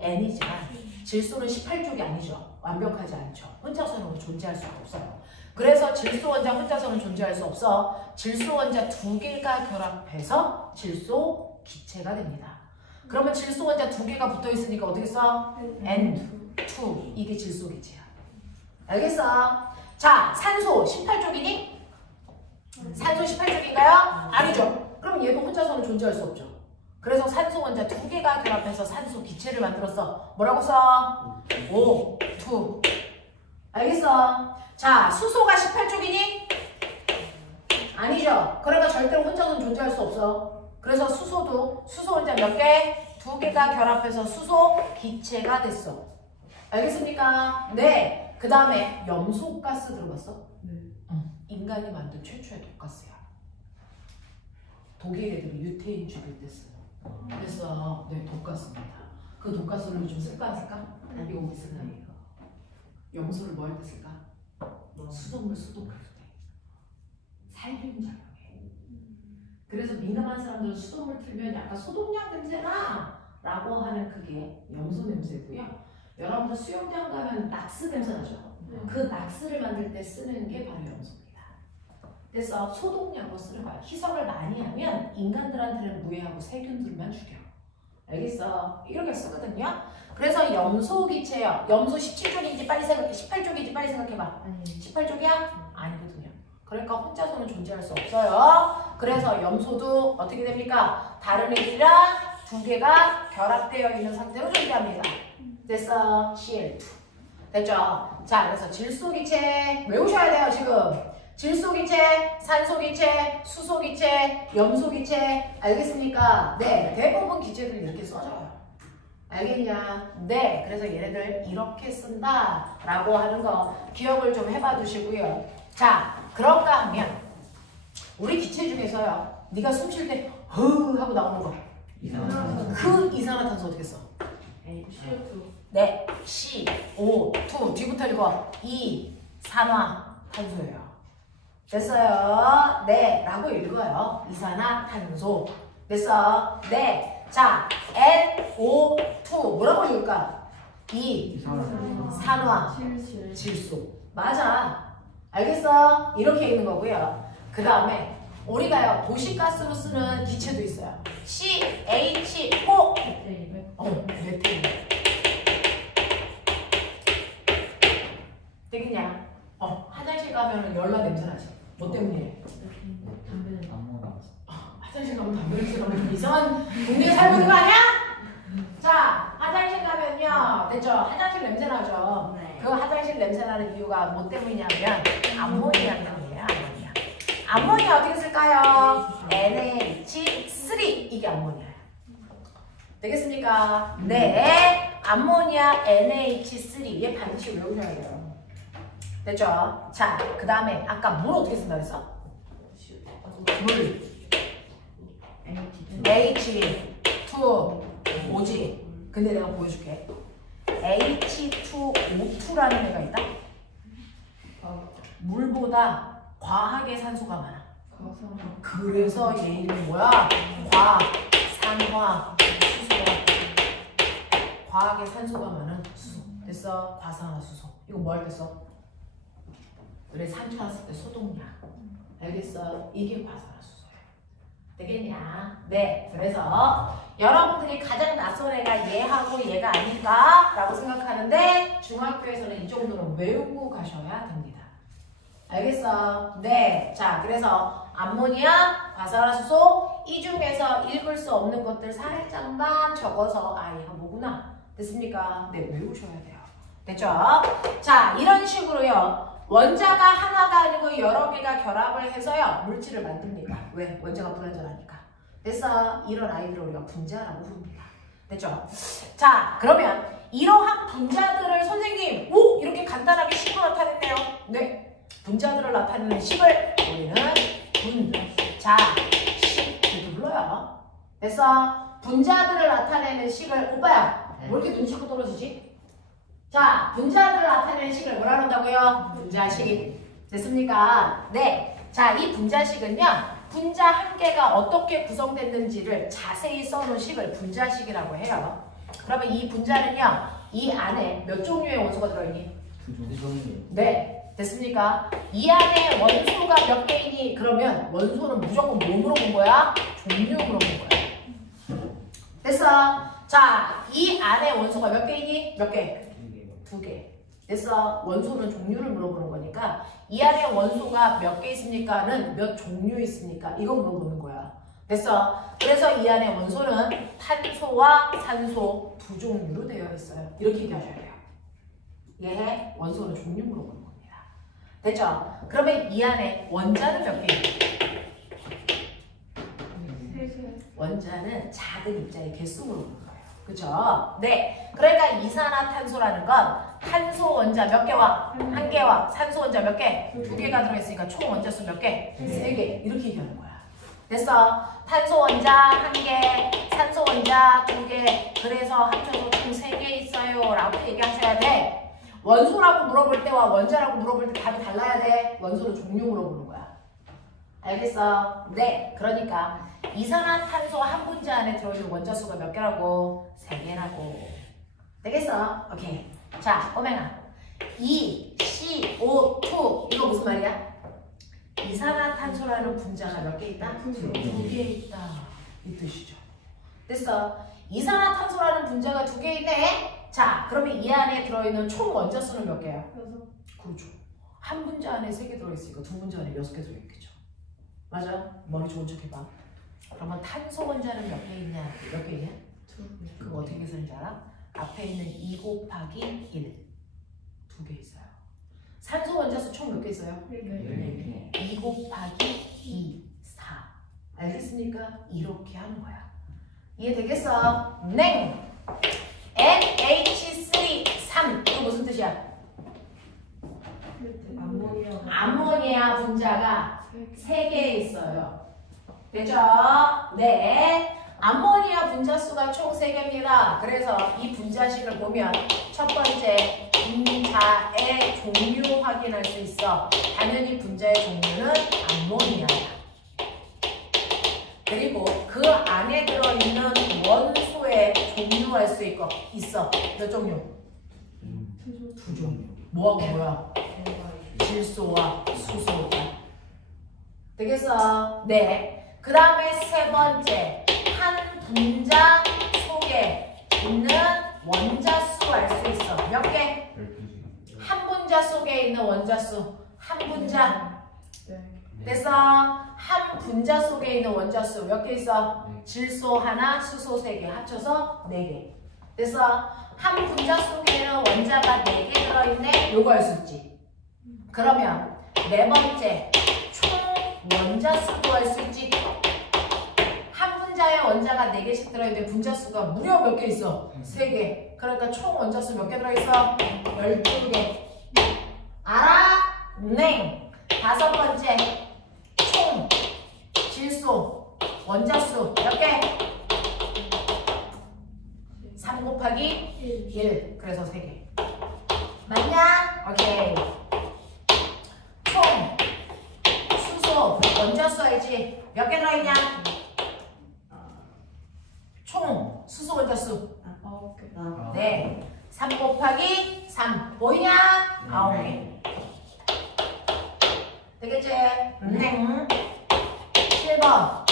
N이지만 질소는 18쪽이 아니죠. 완벽하지 않죠. 혼자서는 존재할 수가 없어요. 그래서 질소 원자 혼자서는 존재할 수 없어. 질소 원자 2개가 결합해서 질소 기체가 됩니다. 그러면 질소 원자 2개가 붙어 있으니까 어떻게 써? N2. 이게 질소 기체야. 알겠어? 자, 산소 18쪽이니? 산소 18쪽인가요? 아니죠. 그럼 얘도 혼자서는 존재할 수 없죠. 그래서 산소 원자 2개가 결합해서 산소 기체를 만들었어. 뭐라고 써? O2. 알겠어? 자, 수소가 18쪽이니? 아니죠. 그러니까 절대로 혼자서는 존재할 수 없어. 그래서 수소도 수소 원자 몇 개? 2개가 결합해서 수소 기체가 됐어. 알겠습니까? 네. 그 다음에 염소가스 들어봤어? 네. 인간이 만든 최초의 독가스야. 독일 애들이 유태인 죽일 때 쓰는. 그래서 네, 독가스입니다. 그 독가스를 좀 쓸까 안 쓸까? 이거 왜 쓸까? 염소를 뭐 할 때 쓸까? 수돗물 수독할 때. 살균 작용해. 그래서 민감한 사람들은 수돗물 틀면 약간 소독약 냄새나 라고 하는 그게 염소 냄새고요. 여러분들 수영장 가면 낙스 냄새 나죠? 그 낙스를 만들 때 쓰는 게 바로 염소입니다. 그래서 소독약으로 쓰는 거야. 희석을 많이 하면 인간들한테는 무해하고 세균들만 죽여. 알겠어? 이렇게 쓰거든요. 그래서 염소기체요. 염소 17쪽인지 빨리 생각해. 18쪽인지 빨리 생각해봐. 18쪽이야? 아니거든요. 그러니까 혼자서는 존재할 수 없어요. 그래서 염소도 어떻게 됩니까? 다른 애들이랑 두 개가 결합되어 있는 상태로 존재합니다. 됐어? CL2. 됐죠? 자, 그래서 질소기체 외우셔야 돼요, 지금. 질소기체, 산소기체, 수소기체, 염소기체. 알겠습니까? 네, 대부분 기체들이 이렇게 써져요. 알겠냐? 네, 그래서 얘네들 이렇게 쓴다 라고 하는 거 기억을 좀 해봐 주시고요. 자, 그런가 하면 우리 기체 중에서요, 네가 숨 쉴 때 허 하고 나오는 거, 그 이산화탄소 어떻게 써? CO2. 네, CO2 뒤부터 읽어. 이산화탄소예요. 됐어요? 네, 라고 읽어요. 이산화탄소. 됐어? 네. 자, NO2 뭐라고 읽을까? 이산화 질소. 맞아. 알겠어? 이렇게 읽는 거고요. 그 다음에 우리가요, 도시가스로 쓰는 기체도 있어요. CH4. 메테인. 되겠냐? 화장실 가면 열나 냄새 나지? 뭐 때문이래? 화장실 가면 담배 냄새 나면 이상한 동네에 살고 있는 거 아니야? 자, 화장실 가면요, 됐죠? 화장실 냄새 나죠? 네. 그 화장실 냄새 나는 이유가 뭐 때문이냐면 암모니아 때문이에요. 암모니아 어떻게 쓸까요? NH3. 이게 암모니아예요. 되겠습니까? 네, 암모니아 NH3. 얘 반드시 외우셔야 돼요. 됐죠? 자, 그 다음에 아까 물 어떻게 쓴다 그랬어? 물 H2O지. 근데 내가 보여줄게. H2O2라는 애가 있다? 물보다 과하게 산소가 많아. 그래서 얘 이름이 뭐야? 과산화 수소. 과하게 산소가 많은 수소. 됐어? 과산화수소. 이거 뭐 할 때 써? 우리 상처 났을 때 소독약. 알겠어? 이게 과산화수소예요. 되겠냐? 네. 그래서 여러분들이 가장 낯선 애가 얘하고 얘가 아닐까? 라고 생각하는데 중학교에서는 이 정도는 외우고 가셔야 됩니다. 알겠어? 네. 자, 그래서 암모니아, 과산화수소 이 중에서 읽을 수 없는 것들 살짝만 적어서 얘가 뭐구나. 됐습니까? 네. 외우셔야 돼요. 됐죠? 자, 이런 식으로요. 원자가 하나가 아니고 여러 개가 결합을 해서요, 물질을 만듭니다. 왜? 원자가 불완전하니까. 됐어? 이런 아이들을 우리가 분자라고 부릅니다. 됐죠? 자, 그러면 이러한 분자들을 선생님, 이렇게 간단하게 식으로 나타냈네요. 네. 분자들을 나타내는 식을 우리는 분자식 이렇게 불러요. 됐어? 분자들을 나타내는 식을, 오빠야, 뭐 이렇게 눈치가 떨어지지? 자, 분자들을 나타내는 식을 뭐라 한다고요? 분자식. 됐습니까? 네. 자, 이 분자식은요, 분자 한 개가 어떻게 구성됐는지를 자세히 써놓은 식을 분자식이라고 해요. 그러면 이 분자는요, 이 안에 몇 종류의 원소가 들어있니? 두 종류. 네. 됐습니까? 이 안에 원소가 몇 개이니? 그러면 원소는 무조건 뭐 물어본 거야? 종류 물어본 거야. 됐어? 자, 이 안에 원소가 몇 개이니? 몇 개? 2개. 됐어? 원소는 종류를 물어보는 거니까 이 안에 원소가 몇 개 있습니까?는 몇 종류 있습니까? 이거 물어보는 거야. 됐어? 그래서 이 안에 원소는 탄소와 산소 두 종류로 되어 있어요. 이렇게 얘기하셔야 돼요. 얘 원소는 종류 물어보는 겁니다. 됐죠? 그러면 이 안에 원자는 몇 개예요? 원자는 작은 입자의 개수 물어보는 거예요. 그쵸? 네. 그러니까 이산화탄소라는 건 탄소 원자 몇 개와 한 개와 산소 원자 몇 개? 2개가 들어있으니까 총 원자 수 몇 개? 3개. 이렇게 얘기하는 거야. 됐어? 탄소 원자 1개, 산소 원자 2개. 그래서 합쳐서 총 3개 있어요. 라고 얘기하셔야 돼. 원소라고 물어볼 때와 원자라고 물어볼 때 답이 달라야 돼. 원소는 종류 물어보는 거야. 알겠어? 네. 그러니까 이산화탄소 한 분자 안에 들어있는 원자수가 몇 개라고? 3개라고. 되겠어? 오케이. 자, 꼬맹아. CO2 이거 무슨 말이야? 이산화탄소라는 분자가 몇 개 있다? 2개 있다. 이 뜻이죠. 됐어. 이산화탄소라는 분자가 2개 있네. 자, 그러면 이 안에 들어있는 총 원자수는 몇 개야? 6. 그렇죠. 한 분자 안에 3개 들어있으니까 두 분자 안에 6개 들어있겠죠. 맞아? 머리 좋은 척 해봐. 그러면 탄소 원자는 몇 개 있냐? 몇 개 있냐? 2개. 그거 어떻게 계산인지 알아? 앞에 있는 2 곱하기 1 2개 있어요. 산소 원자수 총 몇 개 있어요? 1개. 2 곱하기 2 4. 알겠습니까? 이렇게 하는 거야. 이해되겠어? 네. NH3 3 이거 무슨 뜻이야? 암모니아 분자가 3개 있어요. 됐죠? 네. 암모니아 분자수가 총 3개입니다. 그래서 이 분자식을 보면 첫 번째 분자의 종류 확인할 수 있어. 당연히 분자의 종류는 암모니아야. 그리고 그 안에 들어있는 원소의 종류 알 수 있어. 몇 종류? 2 종류. 뭐하고 뭐야? 질소와 수소가. 되겠어? 네. 그 다음에 세 번째. 한 분자 속에 있는 원자수 알 수 있어. 몇 개? 한 분자 속에 있는 원자수. 한 분자. 됐어? 한 분자 속에 있는 원자수 몇 개 있어? 질소 하나, 수소 3개 합쳐서 4개. 됐어? 한 분자 속에 있는 원자가 4개 들어있네. 요거 알 수 있지. 그러면 네 번째 총 원자수도 알 수 있지. 한 분자에 원자가 4개씩 들어있는데 분자수가 무려 몇 개 있어? 3개. 그러니까 총 원자수 몇 개 들어있어? 12개. 알아? 네. 다섯 번째 총 질소 원자수 몇 개? 3 곱하기 1. 그래서 3개. 맞냐? 오케이. 총 수소 원자수 알지? 몇 개 들어있냐? 총 수소 원자수 9개. 네. 3 곱하기 3 보이냐? 9개. 되겠지? 네. 7번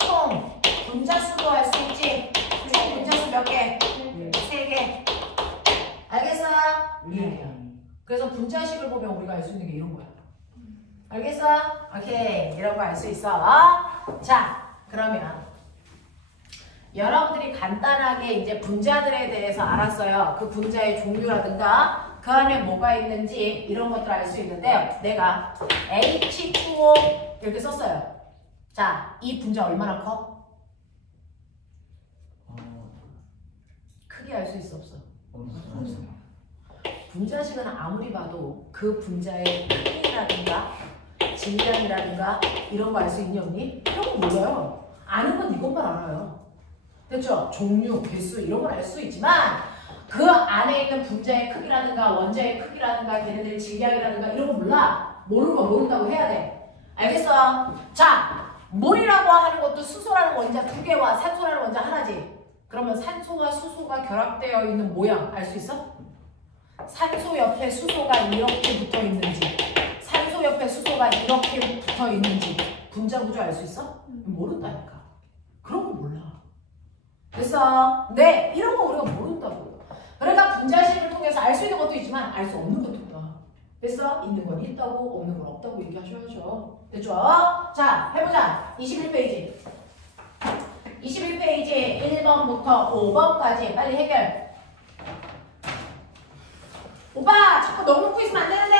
총 분자수도 알 수 있지? 총 분자수 몇 개? 3개. 알겠어? 그래서 분자식을 보면 우리가 알 수 있는 게 이런 거야. 알겠어? 오케이. 이런 거 알 수 있어. 자, 그러면 여러분들이 간단하게 이제 분자들에 대해서 알았어요. 그 분자의 종류라든가 그 안에 뭐가 있는지 이런 것들 알 수 있는데 내가 H2O 이렇게 썼어요. 자, 이 분자 얼마나 커? 크게 알 수 있어 없어? 없어. 분자식은 아무리 봐도 그 분자의 크기라든가 질량이라든가 이런 거 알 수 있니 없니? 이런 거 몰라요. 아는 건 이것만 알아요. 됐죠? 종류, 개수 이런 걸 알 수 있지만 그 안에 있는 분자의 크기라든가 원자의 크기라든가 걔네들의 질량이라든가 이런 거 몰라. 모르는 거 모른다고 해야 돼. 알겠어? 자, 물이라고 하는 것도 수소라는 원자 2개와 산소라는 원자 하나지. 그러면 산소와 수소가 결합되어 있는 모양 알 수 있어? 산소 옆에 수소가 이렇게 붙어 있는지 산소 옆에 수소가 이렇게 붙어 있는지 분자 구조 알 수 있어? 모른다니까. 그런 거 몰라. 됐어? 네, 이런 거 우리가 모른다고. 그러니까 분자식을 통해서 알 수 있는 것도 있지만 알 수 없는 것도 있다. 됐어? 있는 건 있다고 없는 건 없다고 얘기하셔야죠. 됐죠? 자, 해보자. 21페이지. 21페이지 1번부터 5번까지 빨리 해결. 오빠 자꾸 너무 웃고 있으면 안 되는데.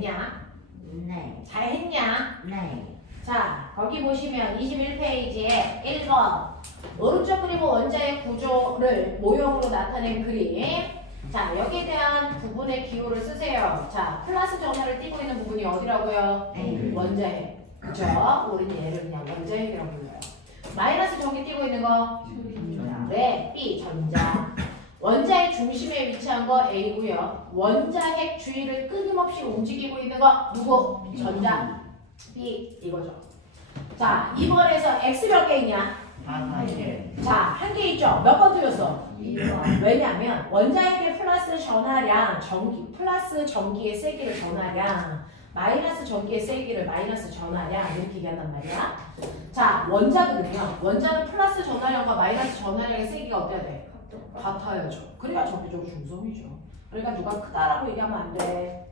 됐냐? 네. 잘했냐? 네. 자, 거기 보시면 21페이지에 1번 오른쪽 그림은 원자의 구조를 모형으로 나타낸 그림. 자, 여기에 대한 부분의 기호를 쓰세요. 자, 플러스 전하를 띄고 있는 부분이 어디라고요? A. 원자핵. 그죠? 우린 얘를 그냥 원자핵이라고 불러요. 마이너스 저기 띄고 있는 거? 네, B 전자. 원자의 중심에 위치한 거 A고요. 원자핵 주위를 끊임없이 움직이고 있는 거 누구? 전자. B 이거죠. 자, 2번에서 X 몇 개 있냐? 자, 한 개 있죠? 몇 번 틀렸어? 2번. 왜냐하면 원자핵의 플러스 전하량, 플러스 전기의 세기를 전하량, 마이너스 전기의 세기를 마이너스 전하량 이렇게 얘기한단 말이야. 자, 원자거든요. 원자는 플러스 전하량과 마이너스 전하량의 세기가 어때야 돼? 같아야죠. 그래야 적기적으로 중성이죠. 그러니까 누가 크다라고 얘기하면 안 돼.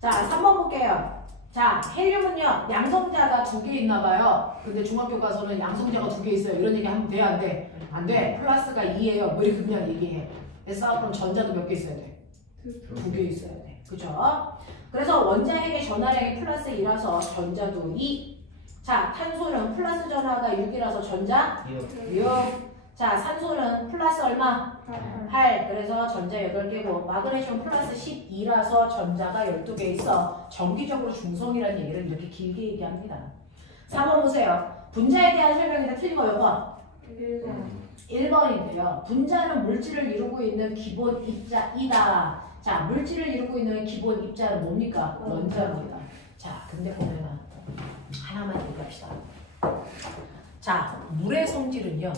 자, 3번 볼게요. 자, 헬륨은요, 양성자가 2개 있나 봐요. 근데 중학교 가서는 양성자가 2개 있어요. 이런 얘기 하면 돼, 안 돼? 안 돼. 플러스가 2예요. 뭐 이렇게 그냥 얘기해. 됐어? 그럼 전자도 몇 개 있어야 돼? 2개 있어야 돼. 그죠? 그래서 원자핵의 전하량이 플러스 2라서 전자도 2. 자, 탄소는 플러스 전하가 6이라서 전자 6. 자, 산소는 플러스 얼마? 8. 그래서 전자 8개고 마그네슘 플러스 12라서 전자가 12개 있어. 정기적으로 중성이라는 얘기를 이렇게 길게 얘기합니다. 4번 보세요. 분자에 대한 설명인데 틀린 거 몇 번? 1번인데요. 분자는 물질을 이루고 있는 기본 입자이다. 자, 물질을 이루고 있는 기본 입자는 뭡니까? 원자입니다. 자, 근데 보면은 하나만 얘기합시다. 자, 물의 성질은요.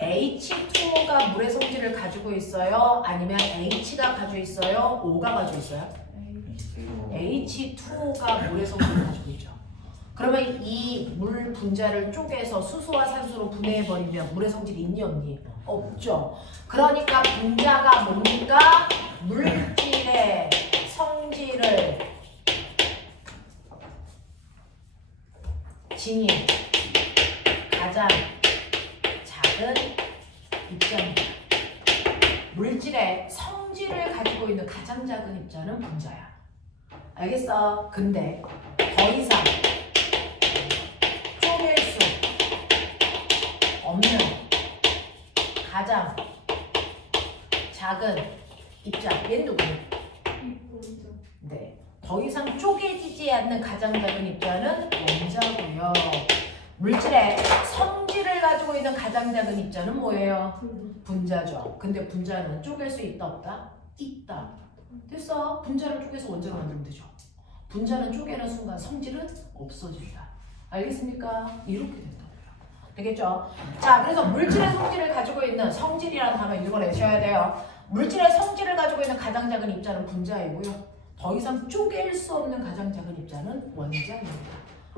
H2O가 물의 성질을 가지고 있어요? 아니면 H가 가지고 있어요? O가 가지고 있어요? H2O가 물의 성질을 가지고 있죠. 그러면 이 물 분자를 쪼개서 수소와 산소로 분해해버리면 물의 성질이 있니 없니? 없죠. 그러니까 분자가 뭡니까? 물질의 성질을 지닌 가장 작은 입자입니다. 물질의 성질을 가지고 있는 가장 작은 입자는 분자야. 알겠어? 근데 더 이상 쪼갤 수 없는 가장 작은 입자, 얘는 누구예요? 네, 더 이상 쪼개지지 않는 가장 작은 입자는 원자고요. 물질의 성질을 가지고 있는 가장 작은 입자는 뭐예요? 분자죠. 근데 분자는 쪼갤 수 있다 없다? 있다. 됐어. 분자를 쪼개서 원자로 만들면 되죠. 분자는 쪼개는 순간 성질은 없어진다. 알겠습니까? 이렇게 된다고요. 되겠죠? 자, 그래서 물질의 성질을 가지고 있는 성질이라는 단어 읽어내셔야 돼요. 물질의 성질을 가지고 있는 가장 작은 입자는 분자이고요. 더 이상 쪼갤 수 없는 가장 작은 입자는 원자입니다.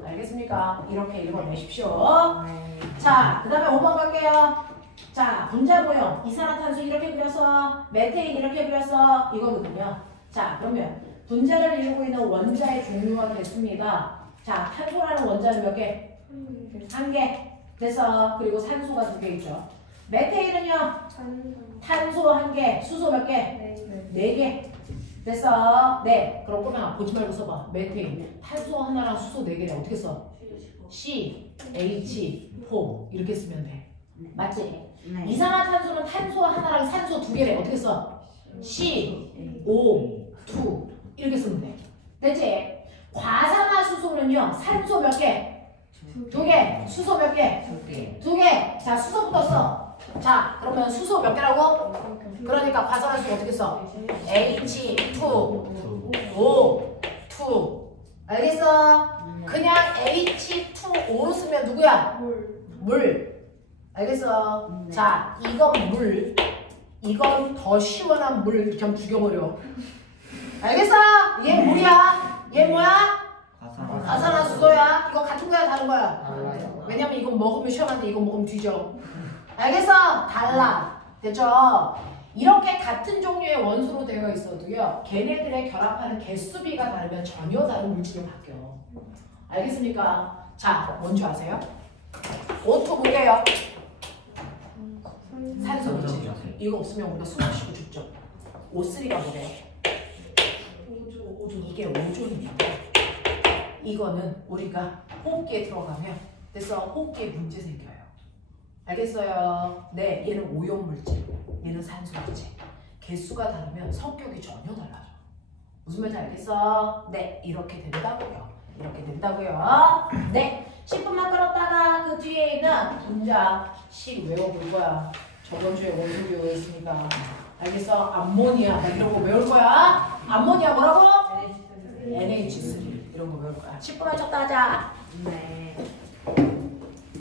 알겠습니까? 이렇게 읽어내십시오. 자, 그 다음에 5번 갈게요. 자, 분자 모형. 이산화탄소 이렇게 그려서 메테인 이렇게 그려서 이거거든요. 자, 그러면 분자를 이루고 있는 원자의 종류가 됐습니다. 자, 탄소라는 원자는 몇 개? 1개. 됐어. 그리고 산소가 2개 있죠. 메테인은요? 탄소 1개, 수소 몇 개? 4개. 됐어. 네. 그럼 꼬맹아 보지 말고 써봐. 메테인. 탄소 하나랑 수소 4개를 어떻게 써? C, H, 4 이렇게 쓰면 돼. 맞지? 네. 이산화탄소는 탄소 하나랑 산소 2개를 어떻게 써? C, O, 2 이렇게 쓰면 돼. 됐지? 과산화수소는요. 산소 몇 개? 2개. 수소 몇 개? 2개. 2개. 자, 수소부터 써. 자, 그러면 수소 몇 개라고? 그러니까 과산화수소 어떻게 써? H2, O, 2. 알겠어? 그냥 H2O로 쓰면 누구야? 물. 알겠어? 자, 이건 물. 이건 더 시원한 물 그냥 죽여버려. 알겠어? 얘 물이야. 얘 뭐야? 과산화수소야. 이거 같은 거야 다른 거야? 왜냐면 이건 먹으면 시원한데 이거 먹으면 뒤져. 알겠어? 달라. 됐죠? 이렇게 같은 종류의 원소로 되어 있어도요. 걔네들의 결합하는 개수비가 다르면 전혀 다른 물질로 바뀌어. 알겠습니까? 자, 뭔지 아세요? O2 볼게요. 산소 물질. 이거 없으면 우리가 숨 못 쉬고 죽죠. O3가 뭐래? 이게 오존입니다. 이거는 우리가 호흡기에 들어가면 그래서 호흡기에 문제 생겨요. 알겠어요? 네, 얘는 오염물질, 얘는 산소물질. 개수가 다르면 성격이 전혀 달라져. 무슨 말인지 알겠어? 네, 이렇게 된다고요. 이렇게 된다고요. 네, 10분만 끌었다가 그 뒤에 있는 분자식 외워볼 거야. 저번 주에 원소 교육했으니까. 알겠어? 암모니아 막 이런 거 외울 거야. 암모니아 뭐라고? NH3 이런 거 외울 거야. 10분만 쳤다 하자. 네.